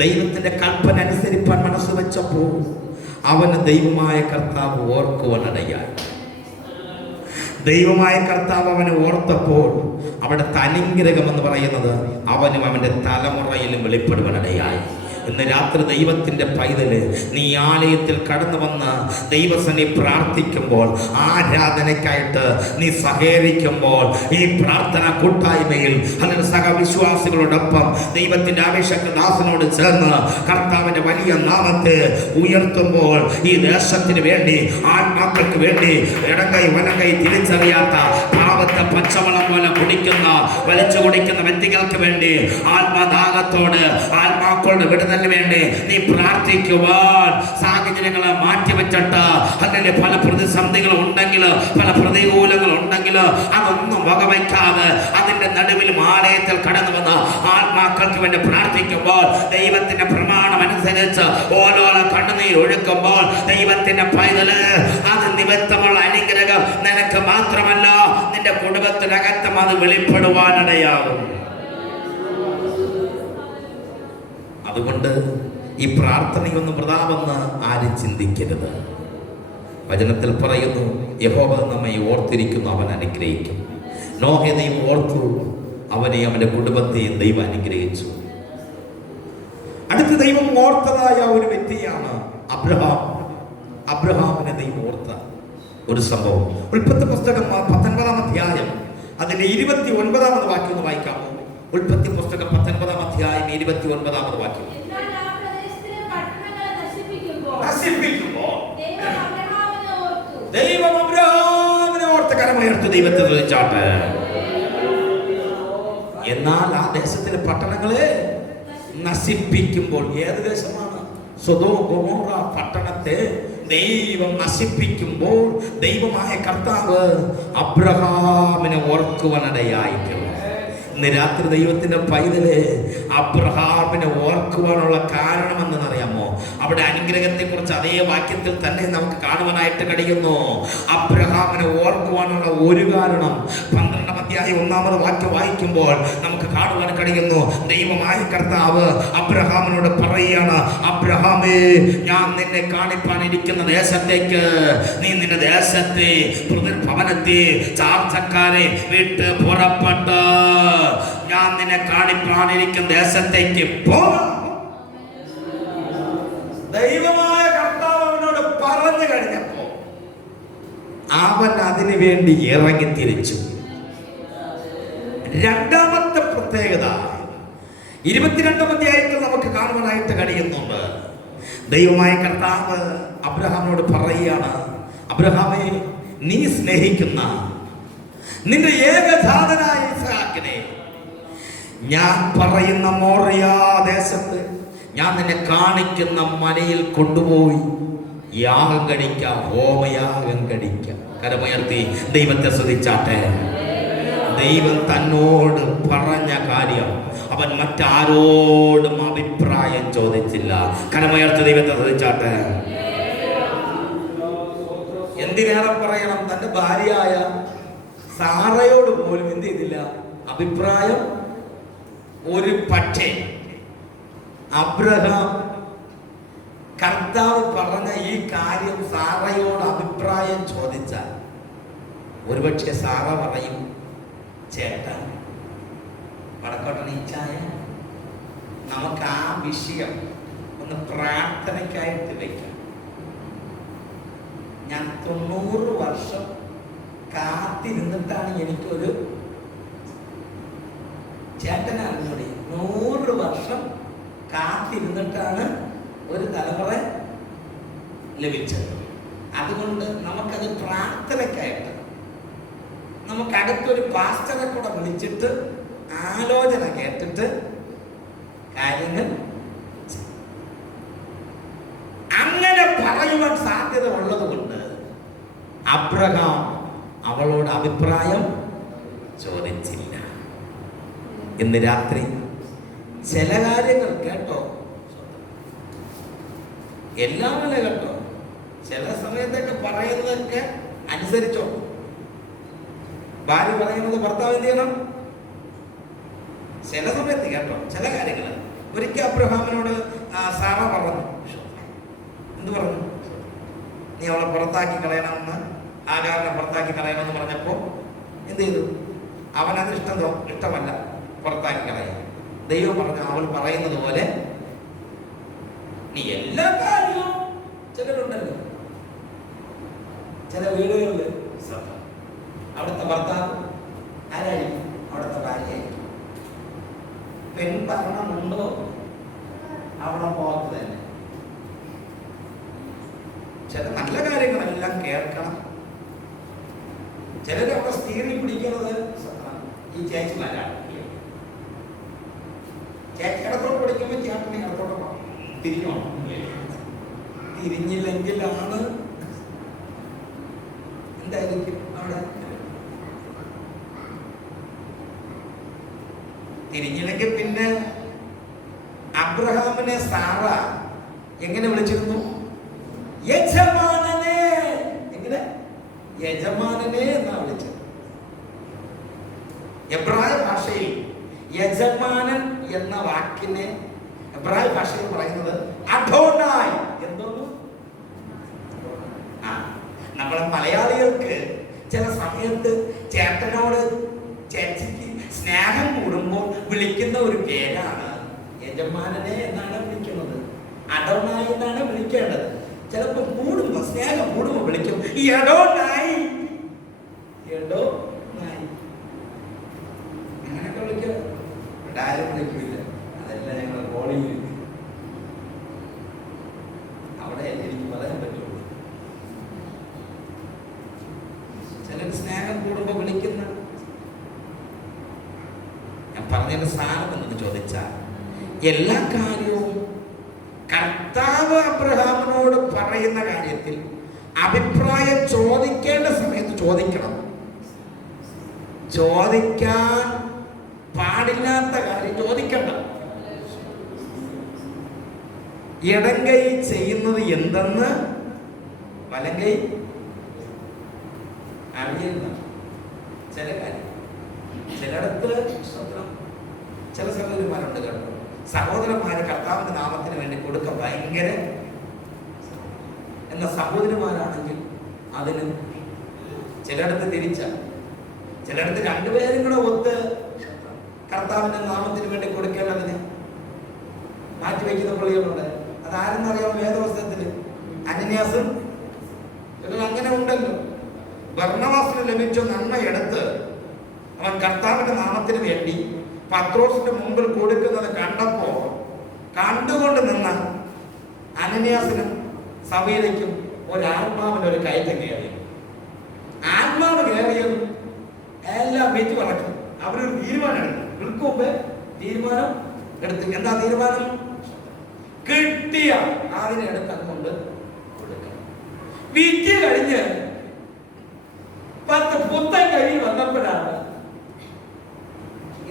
ദൈവത്തിന്റെ കൽപ്പന അനുസരിപ്പാൻ മനസ്സ് വെച്ചപ്പോൾ അവന് ദൈവമായ കർത്താവ് ഓർക്കുവാനിടയായി. ദൈവമായ കർത്താവ് അവനെ ഓർത്തപ്പോൾ അവിടെ അനുഗ്രഹം എന്ന് പറയുന്നത് അവനും അവൻ്റെ തലമുറയിലും വെളിപ്പെടുവാനിടയായി. ഇന്ന് രാത്രി ദൈവത്തിൻ്റെ പൈതല്, നീ ആലയത്തിൽ കടന്നു വന്ന് ദൈവസന്നി പ്രാർത്ഥിക്കുമ്പോൾ, ആരാധനയ്ക്കായിട്ട് നീ സഹകരിക്കുമ്പോൾ, ഈ പ്രാർത്ഥന കൂട്ടായ്മയിൽ അല്ലെങ്കിൽ സഹവിശ്വാസികളോടൊപ്പം ദൈവത്തിൻ്റെ അഭിഷേകദാസനോട് ചേർന്ന് കർത്താവിൻ്റെ വലിയ നാമത്തെ ഉയർത്തുമ്പോൾ, ഈ ദേശത്തിന് വേണ്ടി, ആത്മാക്കൾക്ക് വേണ്ടി, ഇടങ്കൈ വലങ്കൈ തിരിച്ചറിയാത്ത പാവത്തെ പച്ചവെള്ളം പോലെ വലിച്ചു കുടിക്കുന്ന വ്യക്തികൾക്ക് വേണ്ടി, ആത്മദാഹത്തോട് ആത്മാക്കളുടെ വിടുതലിന് വേണ്ടി നീ പ്രാർത്ഥിക്കുവാൻ, സാഹചര്യങ്ങളെ മാറ്റിവെച്ചിട്ട് അല്ലെങ്കിൽ പല പ്രതിസന്ധികൾ ഉണ്ടെങ്കിൽ, പല പ്രതികൂലങ്ങൾ ഉണ്ടെങ്കിൽ അതൊന്നും വകവയ്ക്കാതെ അതിന്റെ നടുവിലും ആലയത്തിൽ കടന്നു വന്ന് ആത്മാക്കൾക്ക് വേണ്ടി പ്രാർത്ഥിക്കുമ്പോൾ, ദൈവത്തിന്റെ പ്രമാണം അനുസരിച്ച് ഓരോരോ കണ്ണുനീർ ഒഴുക്കുമ്പോൾ, ദൈവത്തിന്റെ പൈതല് അത് നിമിത്തമുള്ള അനുഗ്രഹം നിനക്ക് മാത്രമല്ല നിന്റെ കുടുംബത്തിനകത്തും അത് വെളിപ്പെടുവാനിടയാകും. അതുകൊണ്ട് ഈ പ്രാർത്ഥനയൊന്നും വൃഥാവെന്ന് ആരും ചിന്തിക്കരുത്. വചനത്തിൽ പറയുന്നു, യഹോവ നമ്മെ ഓർത്തിരിക്കുന്നു, അവൻ അനുഗ്രഹിക്കും. നോഹയെ ദൈവം ഓർത്തു, അവനെ അവൻ്റെ കുടുംബത്തെയും ദൈവം അനുഗ്രഹിച്ചു. അടുത്ത ദൈവം ഓർത്തതായ ഒരു വ്യക്തിയാണ് അബ്രഹാം. അബ്രഹാമിനെ ദൈവം ഓർത്ത ഒരു സംഭവം ഉൽപ്പത്തി പുസ്തകം 19-ാം അധ്യായം അതിന്റെ 29-ാമത് വാക്യം ഒന്ന് വായിക്കാമോ? ഉൽപ്പത്തി പുസ്തകം 19-ാം അധ്യായം 29-ാമത് വാക്യം. ദൈവം അബ്രഹാമിനെ ഓർത്ത് കരമുയർത്തി ദൈവത്തെ വിളിച്ചാട്ടെ. എന്നാൽ ആ ദേശത്തിലെ പട്ടണങ്ങളെ നശിപ്പിക്കുമ്പോൾ, ഏത് ദേശമാണ്? സൊദോം ഗൊമോറ പട്ടണത്തെ ദൈവം നശിപ്പിക്കുമ്പോൾ ദൈവമായ കർത്താവ് അബ്രഹാമിനെ ഓർക്കുവാനിടയായിട്ടുണ്ട്. ഇന്ന് രാത്രി ദൈവത്തിന്റെ പൈതല് അബ്രഹാമിനെ ഓർക്കുവാനുള്ള കാരണം എന്തെന്നറിയാമോ? അവിടെ അനുഗ്രഹത്തെ കുറിച്ച് അതേ വാക്യത്തിൽ തന്നെ നമുക്ക് കാണുവാനായിട്ട് കഴിയുന്നു. അബ്രഹാമിനെ ഓർക്കുവാനുള്ള ഒരു കാരണം 12-ാം അധ്യായം 1-ാമത് വാക്യം വായിക്കുമ്പോൾ നമുക്ക് കാണുവാൻ കഴിയുന്നു. ദൈവമായ കർത്താവ് അബ്രഹാമിനോട് പറയുകയാണ്, അബ്രഹാമേ, ഞാൻ നിന്നെ കാണിപ്പാനിരിക്കുന്ന ദേശത്തേക്ക് നീ നിന്റെ ദേശത്തെ ഭവനത്തെ ചാർച്ചക്കാരെ വിട്ട് പുറപ്പെട്ട് ഞാൻ നിന്നെ കാണിപ്പാനിരിക്കുന്ന ദേശത്തേക്ക് പോകാം. ദൈവമായ കർത്താവ് അവനോട് പറഞ്ഞു കഴിഞ്ഞപ്പോ അവൻ അതിനു വേണ്ടി ഇറങ്ങി തിരിച്ചു. രണ്ടാമത്തെ പ്രത്യേകത 22-ാം അധ്യായത്തിൽ നമുക്ക് കാണുവാനായിട്ട് കഴിയുന്നുണ്ട്. ദൈവമായ കർത്താവ് അബ്രഹാമിനോട് പറയുകയാണ്, അബ്രഹാമേ, നീ സ്നേഹിക്കുന്ന നിന്റെ ഏകജാതനായ ഇസ്ഹാക്കിനെ ഞാൻ പറയുന്ന മോറിയ ദേശത്ത് ഞാൻ നിന്നെ കാണിക്കുന്ന മനയിൽ കൊണ്ടുപോയി യാഗം കഴിക്കാം, ഹോമയാഗം കഴിക്കാം. കരമുയർത്തി ദൈവത്തെ സ്തുതിച്ചാട്ടെ. ദൈവം തന്നോട് പറഞ്ഞ കാര്യം അവൻ മറ്റാരോടും അഭിപ്രായം ചോദിച്ചില്ല. കരമുയർത്തി ദൈവത്തെ സ്തുതിച്ചാട്ടെ. എന്തിനേറെ പറയണം, തന്റെ ഭാര്യയായ സാറയോട് പോലും എന്ത് ചെയ്തില്ല, അഭിപ്രായം. ഒരു പക്ഷേ അബ്രഹാം കർത്താവ് പറഞ്ഞ ഈ കാര്യം സാറയോട് അഭിപ്രായം ചോദിച്ചാൽ ഒരുപക്ഷെ സാറ പറയും, ചേട്ടാ വടക്കോട്ടനീച്ചായ നമുക്ക് ആ വിഷയം ഒന്ന് പ്രാർത്ഥനയ്ക്കായിട്ട് വയ്ക്കാം. ഞാൻ 90 വർഷം കാത്തിരുന്നിട്ടാണ് എനിക്കൊരു ചേട്ടനറിഞ്ഞൂടെ, 100 വർഷം കാത്തിരുന്നിട്ടാണ് ഒരു തലമുറ ലഭിച്ചത്. അതുകൊണ്ട് നമുക്കത് പ്രാർത്ഥനയ്ക്കായിട്ട് നമുക്ക് അടുത്തൊരു പാസ്റ്ററെ കൂടെ വിളിച്ചിട്ട് ആലോചന കേട്ടിട്ട് കാര്യങ്ങൾ അങ്ങനെ പറയുവാൻ സാധ്യത ഉള്ളത് കൊണ്ട് അബ്രഹാം അവളോട് അഭിപ്രായം ചോദിച്ചില്ല. ഇന്ന് രാത്രി ചില കാര്യങ്ങൾ കേട്ടോ, എല്ലാവരും കേട്ടോ, ചില സമയത്തൊക്കെ പറയുന്നതൊക്കെ അനുസരിച്ചോ. ഭാര്യ പറയുന്നത് ഭർത്താവ് എന്ത് ചെയ്യണം? ചില സമയത്ത് കേട്ടോ, ചില കാര്യങ്ങൾ. ഒരിക്കൽ അബ്രഹാമിനോട് സാറ പറഞ്ഞു, എന്ത് പറഞ്ഞു? നീ അവളെ പുറത്താക്കി കളയണമെന്ന്, ആഗാറിനെ പുറത്താക്കി കളയണമെന്ന് പറഞ്ഞപ്പോൾ എന്ത് ചെയ്തു? അവനത് ഇഷ്ടമല്ല, പുറത്താക്കി കളയാൻ. ദൈവം പറഞ്ഞു, അവൾ പറയുന്നത് പോലെ നീ എല്ലാ കാര്യവും. ചിലരുണ്ടല്ലോ, ചില വീടുകളിൽ അവിടുത്തെ ഭർത്താവ് ആരായിരിക്കും? അവിടുത്തെ ഭാര്യയായിരിക്കും. പെൺ ഭരണമുണ്ടോ അവിടെ പുറത്ത് തന്നെ. ചില നല്ല കാര്യങ്ങളെല്ലാം കേൾക്കണം. ചിലർ അവിടെ സ്ത്രീ പിടിക്കുന്നത് ഈ ചേച്ചിമാരാണ്. ചേച്ചി ഇടത്തോട്ട് പിടിക്കുമ്പോൾ ചേട്ടനെ ഇടത്തോട്ട് തിരിഞ്ഞു പോകണം. തിരിഞ്ഞില്ലെങ്കിലാണ് എന്തായിരിക്കും അവിടെ? തിരിഞ്ഞില്ലെങ്കിൽ പിന്നെ അബ്രഹാമിനെ സാറ എങ്ങനെ വിളിച്ചിരുന്നു? യജമാനനെ. എങ്ങനെ? യജമാനനെ എന്നാ വിളിച്ചത്. എബ്രായ ഭാഷയിൽ യജമാനൻ എന്ന വാക്കിനെ എബ്രായ ഭാഷയിൽ പറയുന്നത് അഡോനായി. എന്തോന്നു? നമ്മളെ മലയാളികൾക്ക് ചില സമയത്ത് ചേട്ടനോട് ചേച്ചിക്ക് സ്നേഹം കൂടുമ്പോൾ വിളിക്കുന്ന ഒരു പേരാണ് യജമാനനെ എന്നാണ് വിളിക്കുന്നത്. അഡോനായി എന്നാണ് വിളിക്കേണ്ടത്. ചിലപ്പോൾ കൂടുമ്പോ, സ്നേഹം കൂടുമ്പോ വിളിക്കും യഡോനായി, യഡോനായി. അങ്ങനെയൊക്കെ വിളിക്കും. ഇവിടെ ആരും വിളിക്കില്ല. അതെല്ലാം ഞങ്ങൾ കോളിൽ അവിടെ എനിക്ക് പറയാൻ പറ്റുള്ളൂ. ചിലർ സ്നേഹം കൂടുമ്പോ വിളിക്കുന്ന. ഞാൻ പറഞ്ഞതിന്റെ സാധനം എന്ന് ചോദിച്ചാൽ, എല്ലാ കാര്യവും കർത്താവ് അബ്രഹാമിനോട് പറയുന്ന കാര്യത്തിൽ അഭിപ്രായം ചോദിക്കേണ്ട സമയത്ത് ചോദിക്കണം. ചോദിക്കാൻ പാടില്ലാത്ത കാര്യം ചോദിക്കണ്ട. ഇടങ്കൈ ചെയ്യുന്നത് എന്തെന്ന് വലങ്കൈ അറിയുന്ന ചില കാര്യം. ചിലയിടത്ത് ചില സഹോദരന്മാരുണ്ട് കേട്ടോ, സഹോദരന്മാര് കർത്താവിന്റെ നാമത്തിന് വേണ്ടി കൊടുക്ക ഭയങ്കര. എന്ന സഹോദരന്മാരാണെങ്കിൽ അതിന് ചിലയിടത്ത് തിരിച്ച, ചിലയിടത്ത് രണ്ടുപേരും കൂടെ ഒത്ത് കർത്താവിന്റെ നാമത്തിന് വേണ്ടി കൊടുക്കേണ്ടതിന് മാറ്റിവെക്കുന്ന പള്ളികളുണ്ട്. അതാരെന്നറിയാമോ? വേദപുസ്തകത്തില് അനന്യാസും അങ്ങനെ ഉണ്ടല്ലോ. ബർന്നബാസിന് ലഭിച്ച നന്മയെടുത്ത് അവൻ കർത്താവിന്റെ നാമത്തിന് വേണ്ടി പത്രോസിന്റെ മുമ്പിൽ കൊടുക്കുന്നത് കണ്ടപ്പോ കണ്ടുകൊണ്ട് നിന്ന അനന്യാസിനും സഭയിലേക്കും ഒരാത്മാവിന്റെ ഒരു കയറ്റം കയറി. ആത്മാവ് കയറിയതും എല്ലാം വെച്ച് വളക്കും. അവരൊരു തീരുമാനം എടുത്തു. വിൽക്കുമ്പോ തീരുമാനം എടുത്തു. എന്താ തീരുമാനം? കിട്ടിയ അതിനെ എടുത്ത് അങ്ങോട്ട് കൊടുക്കണം. വിറ്റ് കഴിഞ്ഞ് 10 പുത്തൻ കഴി വന്നപ്പോഴാണ്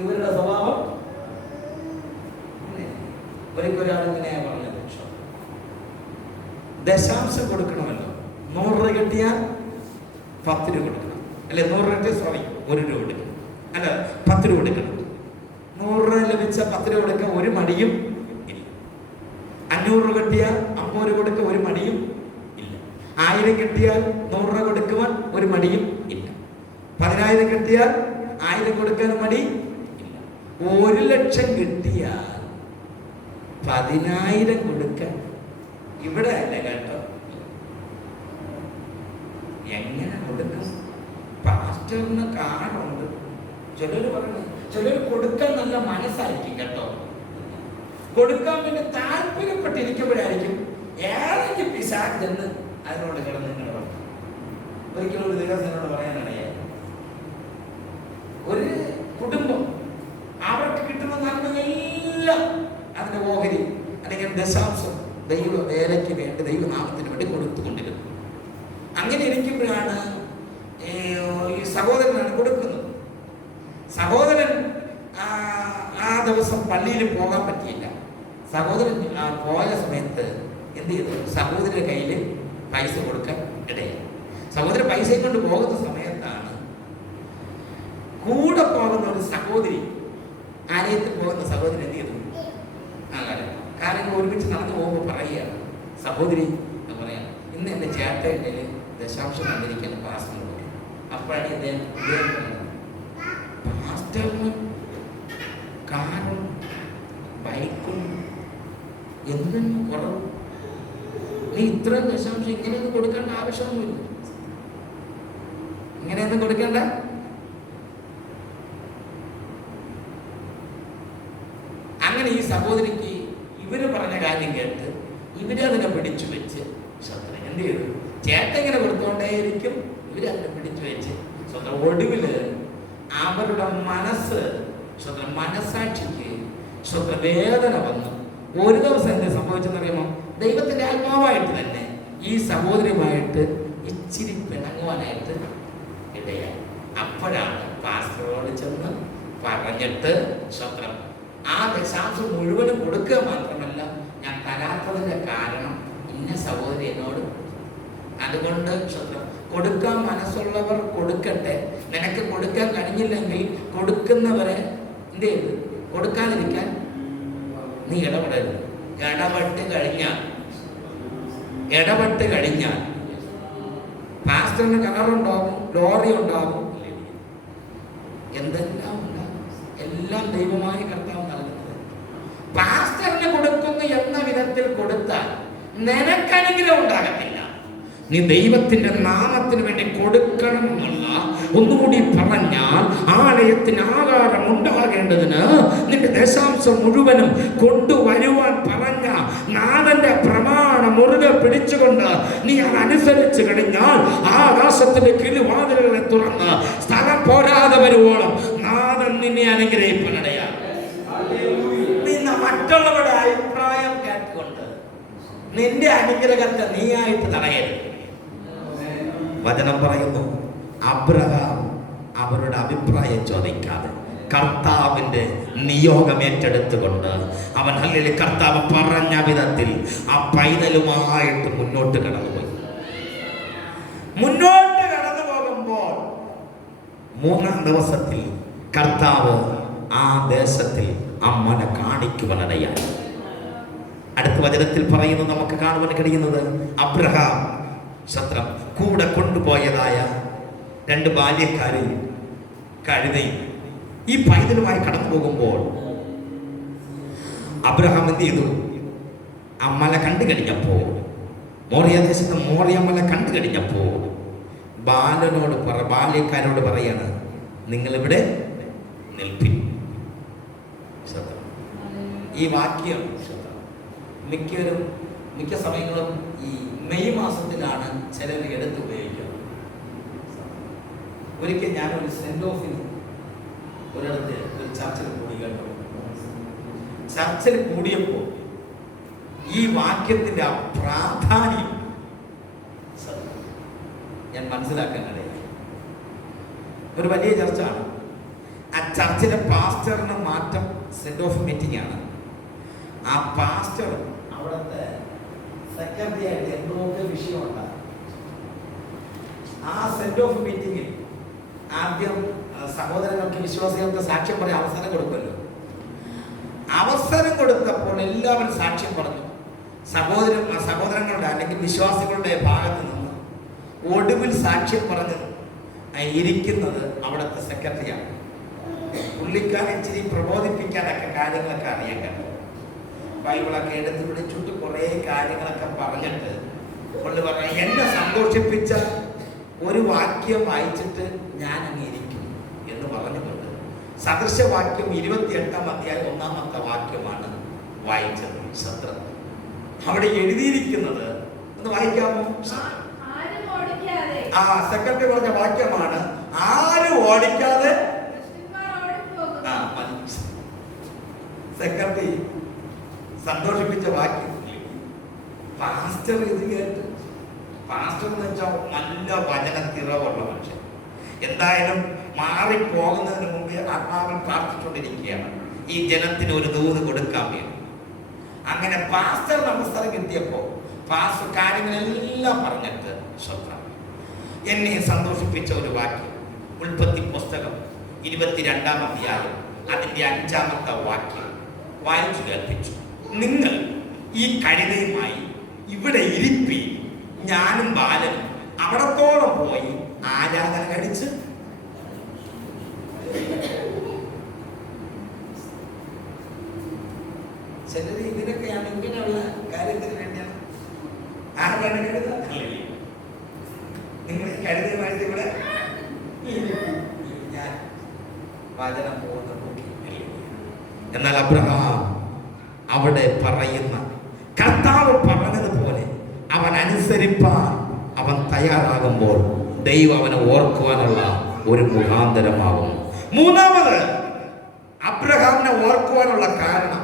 ഇവരുടെ സ്വഭാവം. ഒരിക്കലാളിങ്ങനെയാ പറഞ്ഞത്, ദശാംശം കൊടുക്കണമല്ലോ. 100 രൂപ കിട്ടിയാൽ 10 രൂപ കൊടുക്കണം. അല്ലെ 100 രൂപ, സോറി 1 രൂപ കൊടുക്കണം. അല്ല 10 രൂപ കൊടുക്കണം. 100 രൂപ ലഭിച്ച 10 രൂപ കൊടുക്കാൻ ഒരു മടിയും ഇല്ല. 500 രൂപ കിട്ടിയാൽ 50 രൂപ കൊടുക്കാൻ ഒരു മടിയും ഇല്ല. 1000 കിട്ടിയാൽ 100 രൂപ കൊടുക്കുവാൻ ഒരു മടിയും ഇല്ല. 10,000 കിട്ടിയാൽ 1000 കൊടുക്കാൻ മടി ഇല്ല. 1,00,000 കിട്ടിയാൽ 10,000 കൊടുക്കാൻ ഇവിടെ അല്ല കേട്ടോ. എങ്ങനെ കൊടുക്കും? പാസ്റ്ററിന് കാർഡുണ്ട്. ചിലര് പറയുന്നത്, ചിലർ കൊടുക്കാൻ നല്ല മനസ്സായിരിക്കും കേട്ടോ. കൊടുക്കാൻ വേണ്ടി താല്പര്യപ്പെട്ടിരിക്കുമ്പോഴായിരിക്കും ഏതെങ്കിലും പിശാച് എന്ന് അതിനോട് കിടന്ന് നിങ്ങൾ പറഞ്ഞു. ഒരിക്കലും ഒരു ദിവസം എന്നോട് പറയാനിടയായി, ഒരു കുടുംബം അവർക്ക് കിട്ടുന്ന നന്മയെല്ലാം അതിന്റെ ഓഹരി അല്ലെങ്കിൽ ദശാംശം ദൈവ വേലയ്ക്ക് വേണ്ടി, ദൈവനാമത്തിന് വേണ്ടി കൊടുത്തുകൊണ്ടിരുന്നു. അങ്ങനെ ഇരിക്കുമ്പോഴാണ് ഈ സഹോദരനാണ് കൊടുക്കുന്നത്. സഹോദരൻ ആ ദിവസം പള്ളിയിൽ പോകാൻ പറ്റിയില്ല. സഹോദരൻ പോയ സമയത്ത് എന്ത് ചെയ്തു? സഹോദരന്റെ കയ്യിൽ പൈസ കൊടുക്കാൻ ഇടയായി. സഹോദരൻ പൈസയും കൊണ്ട് പോകുന്ന സമയത്താണ് കൂടെ പോകുന്ന ഒരു സഹോദരി ആലയത്തിൽ പോകുന്ന സഹോദരൻ എന്ത് ചെയ്തു? കാര്യങ്ങൾ ഒരുമിച്ച് നടന്നു പോകുമ്പോൾ പറയുകയാണ്, സഹോദരി എന്ന് പറയാം, ഇന്ന് എൻ്റെ ചേട്ടൻ്റെ ദശാംശം കണ്ടിരിക്കുന്ന പാസ്റ്റർ കൂടി. അപ്പോഴാണ് ഇദ്ദേഹം പാസ്റ്ററിന് കാറും ബൈക്കും എന്തും കുറവ്, നീ ഇത്രയും ദശാംശം ഇങ്ങനെയൊന്നും കൊടുക്കേണ്ട ആവശ്യമൊന്നുമില്ല, ഇങ്ങനെയൊന്നും കൊടുക്കേണ്ട. അങ്ങനെ ഈ സഹോദരിക്ക് ഇവര് പറഞ്ഞ കാര്യം കേട്ട് ഇവരതിനെ പിടിച്ചു വെച്ച് സ്വന്തം എന്ത് ചെയ്തു? ചേട്ടൻ ഇങ്ങനെ കൊടുത്തോണ്ടേയിരിക്കും, ഇവരതിനെ പിടിച്ചു വെച്ച് സ്വന്തം ഒടുവില് അവരുടെ മനസ്സ് സ്വന്തം മനസാക്ഷിക്ക് സ്വന്തം വേദന വന്നു. ഒരു ദിവസം എന്ത് സംഭവിച്ചെന്നറിയുമോ? ദൈവത്തിന്റെ ആത്മാവായിട്ട് തന്നെ ഈ സഹോദരിയുമായിട്ട് ഇച്ചിരി പിണങ്ങുവാനായിട്ട് ഇടയായി. അപ്പോഴാണ് പാസ്റ്ററോട് ചെന്ന് പറഞ്ഞിട്ട് സ്വന്തം ആ ദശാംശം മുഴുവനും കൊടുക്കുക മാത്രമല്ല, ഞാൻ തരാത്തതിന്റെ കാരണം ഇന്ന സഹോദരി എന്നോട്, അതുകൊണ്ട് കൊടുക്കാൻ മനസ്സുള്ളവർ കൊടുക്കട്ടെ, നിനക്ക് കൊടുക്കാൻ കഴിഞ്ഞില്ലെങ്കിൽ കൊടുക്കുന്നവരെ എന്ത് ചെയ്ത് കൊടുക്കാതിരിക്കാൻ നീ ഇടപെടരുത്. ഇടപെട്ട് കഴിഞ്ഞാൽ പാസ്റ്ററിന് കിണറുണ്ടാകും, ലോറി ഉണ്ടാകും, എന്തെല്ലാം ഉണ്ടാകും, എല്ലാം ദൈവമായ കർത്താവ് നൽകുന്നത്. പാസ്റ്ററിന് കൊടുക്കുന്നു എന്ന വിധത്തിൽ കൊടുത്താൽ നിനക്കനുഗ്രഹം ഉണ്ടാകത്തില്ല. നീ ദൈവത്തിന്റെ നാമത്തിന് വേണ്ടി കൊടുക്കണമെന്നുള്ള ഒന്നുകൂടി പറഞ്ഞാൽ, ആലയത്തിന് ആകാരം ഉണ്ടാകേണ്ടതിന് നിന്റെ ദശാംശം മുഴുവനും കൊണ്ടുവരുവാൻ പറഞ്ഞ നാഥന്റെ പ്രമാണം മുറുകെ പിടിച്ചുകൊണ്ട് നീ അതനുസരിച്ച് കഴിഞ്ഞാൽ ആകാശത്തിന്റെ കിളിവാതിലുകളെ തുറന്ന് സ്ഥലം പോരാതെ വരുവോളം നാഥൻ നിന്നെ അനുഗ്രഹിക്കാനിടയാ. മറ്റുള്ളവരുടെ അഭിപ്രായം കേട്ടുകൊണ്ട് നിന്റെ അനുഗ്രഹത്തെ നീയായിട്ട് തടയരുത്. വചനം പറയുന്നു, അബ്രഹാം അവരുടെ അഭിപ്രായം ചോദിക്കാതെ കർത്താവിന്റെ നിയോഗം ഏറ്റെടുത്തുകൊണ്ട് അവൻ അല്ലെങ്കിൽ കർത്താവ് പറഞ്ഞ വിധത്തിൽ ആ പൈതലുമായിട്ട് മുന്നോട്ട് കടന്നുപോയി. മുന്നോട്ട് കടന്നു പോകുമ്പോൾ 3-ാം ദിവസത്തിൽ കർത്താവ് ആ ദേശത്തിൽ അമ്മനെ കാണിക്കുവാനിടയായി. അടുത്ത വചനത്തിൽ പറയുന്നു, നമുക്ക് കാണുവാൻ കഴിയുന്നത്, അബ്രഹാം ശത്രം കൂടെ കൊണ്ടുപോയതായ 2 ബാല്യക്കാരെയും കഴുതയും ഈ പൈതലുമായി കടന്നു പോകുമ്പോൾ അബ്രഹാം എന്ത് ചെയ്തു? അമ്മല കണ്ടു കഴിഞ്ഞപ്പോൾ, മോറിയ ദേശത്ത് മോറിയമ്മല കണ്ടു കഴിഞ്ഞപ്പോൾ ബാല്യക്കാരോട് പറയാണ്, നിങ്ങളിവിടെ നിൽപ്പിൻ. ഈ വാക്യം മിക്ക സമയങ്ങളും ഈ മെയ് മാസത്തിലാണ് ചിലർ എടുത്ത് ഉപയോഗിക്കുന്നത്. ഒരിക്കൽ ഞാനൊരു സെന്റ് ഓഫിന് ഒരിടത്ത് ഒരു ചർച്ചിൽ കൂടി കേട്ടോ. ചർച്ചിൽ കൂടിയപ്പോൾ ഈ വാക്യത്തിന്റെ ആ പ്രാധാന്യം ഞാൻ മനസ്സിലാക്കാൻ കഴിയും. ഒരു വലിയ ചർച്ചാണ്. ആ ചർച്ചിലെ പാസ്റ്ററിന് മാറ്റം സെന്റ് ഓഫ് മീറ്റിംഗ് ആണ്. ആ പാസ്റ്റർ അവിടുത്തെ സെക്രട്ടറി ആയിട്ട് എന്തോ വിഷയമുണ്ടാകും. ആ സെന്റ് ഓഫ് മീറ്റിംഗിൽ ആദ്യം സഹോദരങ്ങൾക്ക് വിശ്വാസികൾക്ക് സാക്ഷ്യം പറയാൻ അവസരം കൊടുക്കുമല്ലോ. അവസരം കൊടുത്തപ്പോൾ എല്ലാവരും സാക്ഷ്യം പറഞ്ഞു. സഹോദരങ്ങളുടെ അല്ലെങ്കിൽ വിശ്വാസികളുടെ ഭാഗത്ത് നിന്ന് ഒടുവിൽ സാക്ഷ്യം പറഞ്ഞ് ഇരിക്കുന്നത് അവിടുത്തെ സെക്രട്ടറിയാണ്. പുള്ളിക്കാരൻ ഇച്ചിരി പ്രബോധിപ്പിക്കാനൊക്കെ കാര്യങ്ങളൊക്കെ അറിയാൻ കണ്ടു. ബൈബിളൊക്കെ എടുത്ത് പിടിച്ചിട്ട് കുറേ കാര്യങ്ങളൊക്കെ പറഞ്ഞിട്ട് പുള്ളി പറഞ്ഞു, എന്നെ സന്തോഷിപ്പിച്ച ഒരു വാക്യം വായിച്ചിട്ട് ഞാൻ അംഗീകരിക്കും എന്ന് പറഞ്ഞുകൊണ്ട് സദൃശവാക്യം 28-ാം അധ്യായം 1-ാമത്തെ വാക്യമാണ് വായിച്ചത്. ശത്രു അവിടെ എഴുതിയിരിക്കുന്നത് ഒന്ന് വായിക്കാമോ? ആ സെക്രട്ടറി പറഞ്ഞ വാക്യമാണ്, ആരും ഓടിക്കാതെ. സെക്രട്ടറി സന്തോഷിപ്പിച്ച വാക്യം. പാസ്റ്റർ ഇത് കേട്ട്, പാസ്റ്റർ എന്ന് വെച്ചാൽ നല്ല വചനത്തിറവുള്ള മനുഷ്യൻ. എന്തായാലും മാറിപ്പോകുന്നതിന് മുമ്പേ ആത്മാവിൽ പ്രാർത്ഥിച്ചുകൊണ്ടിരിക്കുകയാണ് ഈ ജനത്തിന് ഒരു ദൂത് കൊടുക്കാൻ വേണ്ടി. അങ്ങനെ പാസ്റ്ററിന് അവസരം കിട്ടിയപ്പോൾ പാസ്റ്റർ കാര്യങ്ങളെല്ലാം പറഞ്ഞിട്ട് എന്നെ സന്തോഷിപ്പിച്ച ഒരു വാക്യം ഉൽപ്പത്തി പുസ്തകം 22-ാം അധ്യായം അതിന്റെ 5-ാമത്തെ വാക്യം വായിച്ചു കേൾപ്പിച്ചു. നിങ്ങൾ ഈ കഴുതയുമായി ഇവിടെ ഇരിപ്പി, ഞാനും ബാലനും അവിടത്തോളം പോയി ആരാധന കഴിച്ച്. ചിലര് ഇതിനൊക്കെയാണ്, ഇങ്ങനെയുള്ള കാര്യത്തിന് വേണ്ടിയാണ് ആരാധന കരുത. നിങ്ങൾ ഈ കഴുതയുമായിട്ട് ഇവിടെ ഞാൻ വചനം പോകുന്ന നോക്കി. എന്നാൽ അബ്രഹാം അവിടെ പറയുന്ന കർത്താവ് പറഞ്ഞതുപോലെ അവൻ അനുസരിപ്പാൻ അവൻ തയ്യാറാകുമ്പോൾ ദൈവം അവനെ ഓർക്കുവാനുള്ള ഒരു മുഖാന്തരമാകും. മൂന്നാമത് അബ്രഹാമിനെ ഓർക്കുവാനുള്ള കാരണം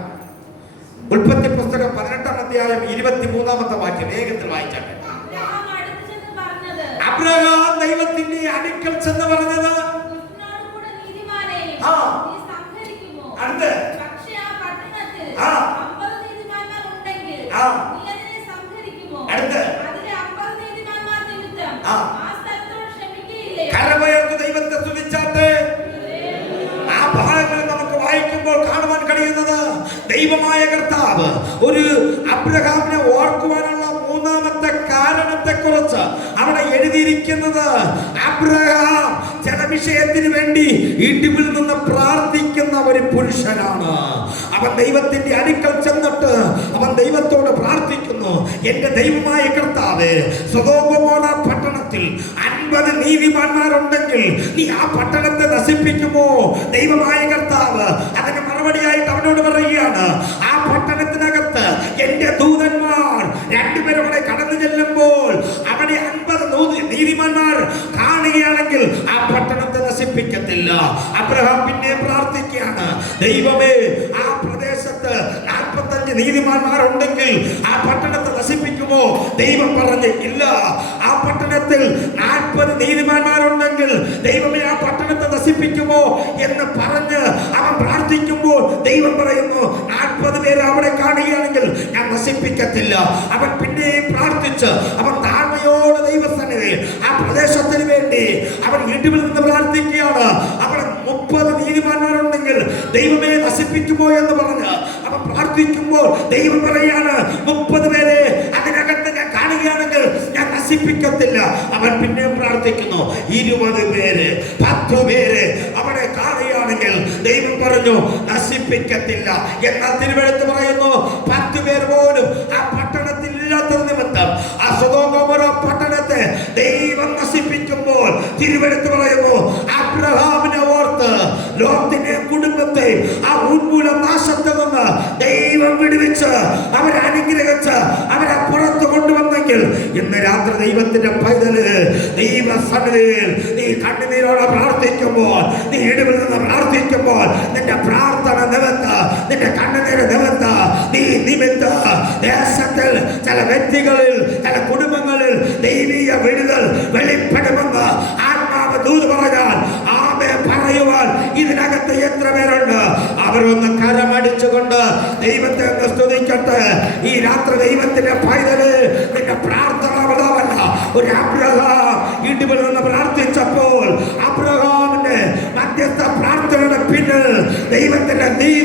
ഉൽപ്പത്തി പുസ്തകം 18-ാം അധ്യായം 23-ാമത്തെ വാക്യം വേഗത്തിൽ വായിച്ചാട്ടെ. അബ്രഹാം ദൈവത്തിന്റെ അടുക്കൽ ചെന്ന് പറഞ്ഞത്, കരമയർത്ത് ദൈവത്തെ സ്തുതിച്ചാട്ടെ. ആ ഭാഗങ്ങൾ നമുക്ക് വായിക്കുമ്പോൾ കാണുവാൻ കഴിയുന്നത് ദൈവമായ കർത്താവ് ഒരു അബ്രഹാമിനെ ഓർക്കുവാനുള്ള മൂന്നാമത്തെ കാരണത്തെ കുറിച്ച് അവിടെ എഴുതിയിരിക്കുന്നത്, അബ്രഹാം ചില വിഷയത്തിന് വേണ്ടി ഇടിവിൽ നിന്ന് പ്രാർത്ഥിക്കുന്ന ഒരു പുരുഷനാണ്. അവൻ ദൈവത്തിന്റെ അടുക്കൽ ചെന്നിട്ട് അവൻ ദൈവത്തോട് പ്രാർത്ഥിക്കുന്നു, എന്റെ ദൈവമായ കർത്താവ്, സൊദോം പട്ടണത്തിൽ 50 നീതിമാന്മാരുണ്ടെങ്കിൽ നീ ആ പട്ടണത്തെ നശിപ്പിക്കുമോ? ദൈവമായ കർത്താവ് അതിന് മറുപടിയായിട്ട് അവനോട് പറയുകയാണ്, ആ പട്ടണത്തിനകത്ത് എന്റെ ദൂതന്മാർ 2 പേരും അവിടെ കടന്നു ചെല്ലുമ്പോൾ അവിടെ 50 നീതിമാന്മാർ കാണുകയാണെങ്കിൽ ആ പട്ടണത്തെ നശിപ്പിക്കത്തില്ല. അബ്രഹാം പിന്നെ പ്രാർത്ഥിക്കുകയാണ്, ദൈവമേ, ആ പ്രദേശത്ത് 45 നീതിമാന്മാരുണ്ടെങ്കിൽ ആ പട്ടണത്തെ നശിപ്പിക്കുമോ? ദൈവം പറഞ്ഞു, ഇല്ല. ആ പട്ടണത്തിൽ 40 നീതിമാന്മാരുണ്ടെങ്കിൽ ദൈവമേ, ആ പട്ടണത്തെ നശിപ്പിക്കുമോ എന്ന് പറഞ്ഞ് അവൻ പ്രാർത്ഥിക്കുമ്പോൾ ദൈവം പറയുന്നു, 40 പേര് അവിടെ കാണുകയാണെങ്കിൽ ഞാൻ നശിപ്പിക്കത്തില്ല. അവൻ പിന്നെയും പ്രാർത്ഥിച്ച് അവൻ താഴ്മയോട് ദൈവസന്നിധിയിൽ ആ പ്രദേശത്തിന് വേണ്ടി അവൻ ഇടിവിൽ നിന്ന് പ്രാർത്ഥിക്കുകയാണ്. അവിടെ 30 നീതിമാന്മാരുണ്ടെങ്കിൽ ദൈവമേ നശിപ്പിക്കുമോ എന്ന് പറഞ്ഞ് അവൻ പ്രാർത്ഥിക്കുമ്പോൾ ദൈവം പറയാണ്, 30 പേരെ അതിനകത്ത് ഞാൻ കാണുകയാണെങ്കിൽ ഞാൻ നശിപ്പിക്കത്തില്ല. അവൻ പിന്നെയും പ്രാർത്ഥിക്കുന്നു, 20 പേര് 10 പേര് അവിടെ കാണുകയാണെങ്കിൽ ദൈവം പറഞ്ഞു നശിപ്പിക്കത്തില്ല. എന്നാൽ തിരുവെഴുത്ത് പറയുന്നു, 10 പേർ പോലും ആ പട്ടണത്തിൽ ഇല്ലാത്തത് നിമിത്തം ആ സൊദോം ഗൊമോറ പട്ടണത്തെ ദൈവം നശിപ്പിക്കുമ്പോൾ തിരുവെഴുത്ത് പറയുന്നു, അബ്രഹാമിനെ ഓർത്ത് ലോത്തിനെ കുടുംബത്തെ ആ ഉന്മൂല നാശത്തിൽ നിന്ന് ദൈവം വിടുവിച്ച് അവരെ അനുഗ്രഹിച്ച് അവരെ പുറത്തു കൊണ്ടുവന്നെങ്കിൽ ഇന്ന് രാത്രി ദൈവത്തിന്റെ പൈതല് ദൈവസന്നിധിയിൽ നീ കണ്ണുനീരോടെ പ്രാർത്ഥിക്കുമ്പോൾ, നീ ഇടിവിൽ നിന്ന് പ്രാർത്ഥിക്കുമ്പോൾ, നിന്റെ പ്രാർത്ഥന നിമിത്ത, നിന്റെ കണ്ണുനീര് നിമിത്ത, നീ നിമിത്ത ദേശത്തിൽ ചില വ്യക്തികളിൽ, ചില കുടുംബങ്ങളിൽ ദൈവീയ വിടുതൽ വെളിപ്പെടുമെന്ന് ആത്മാവ് ദൂത് പറഞ്ഞാൽ ആമേൻ പറയുവാൻ ഇതിനകത്ത് എത്ര പേരുണ്ട്? അവരൊന്ന് കരമടിച്ചുകൊണ്ട് ദൈവത്തെ ഒന്ന് സ്തുതിക്കട്ടെ. ഈ രാത്രി ദൈവത്തിന്റെ പൈതല്, നിന്റെ പ്രാർത്ഥന വലുതല്ല. ഒരു അബ്രഹാം ഇടിവിൽ നിന്ന് പ്രാർത്ഥിച്ചപ്പോൾ അബ്രഹാമിന്റെ മധ്യസ്ഥ പ്രാർത്ഥനയുടെ പിന്നിൽ ദൈവത്തിന്റെ നീതി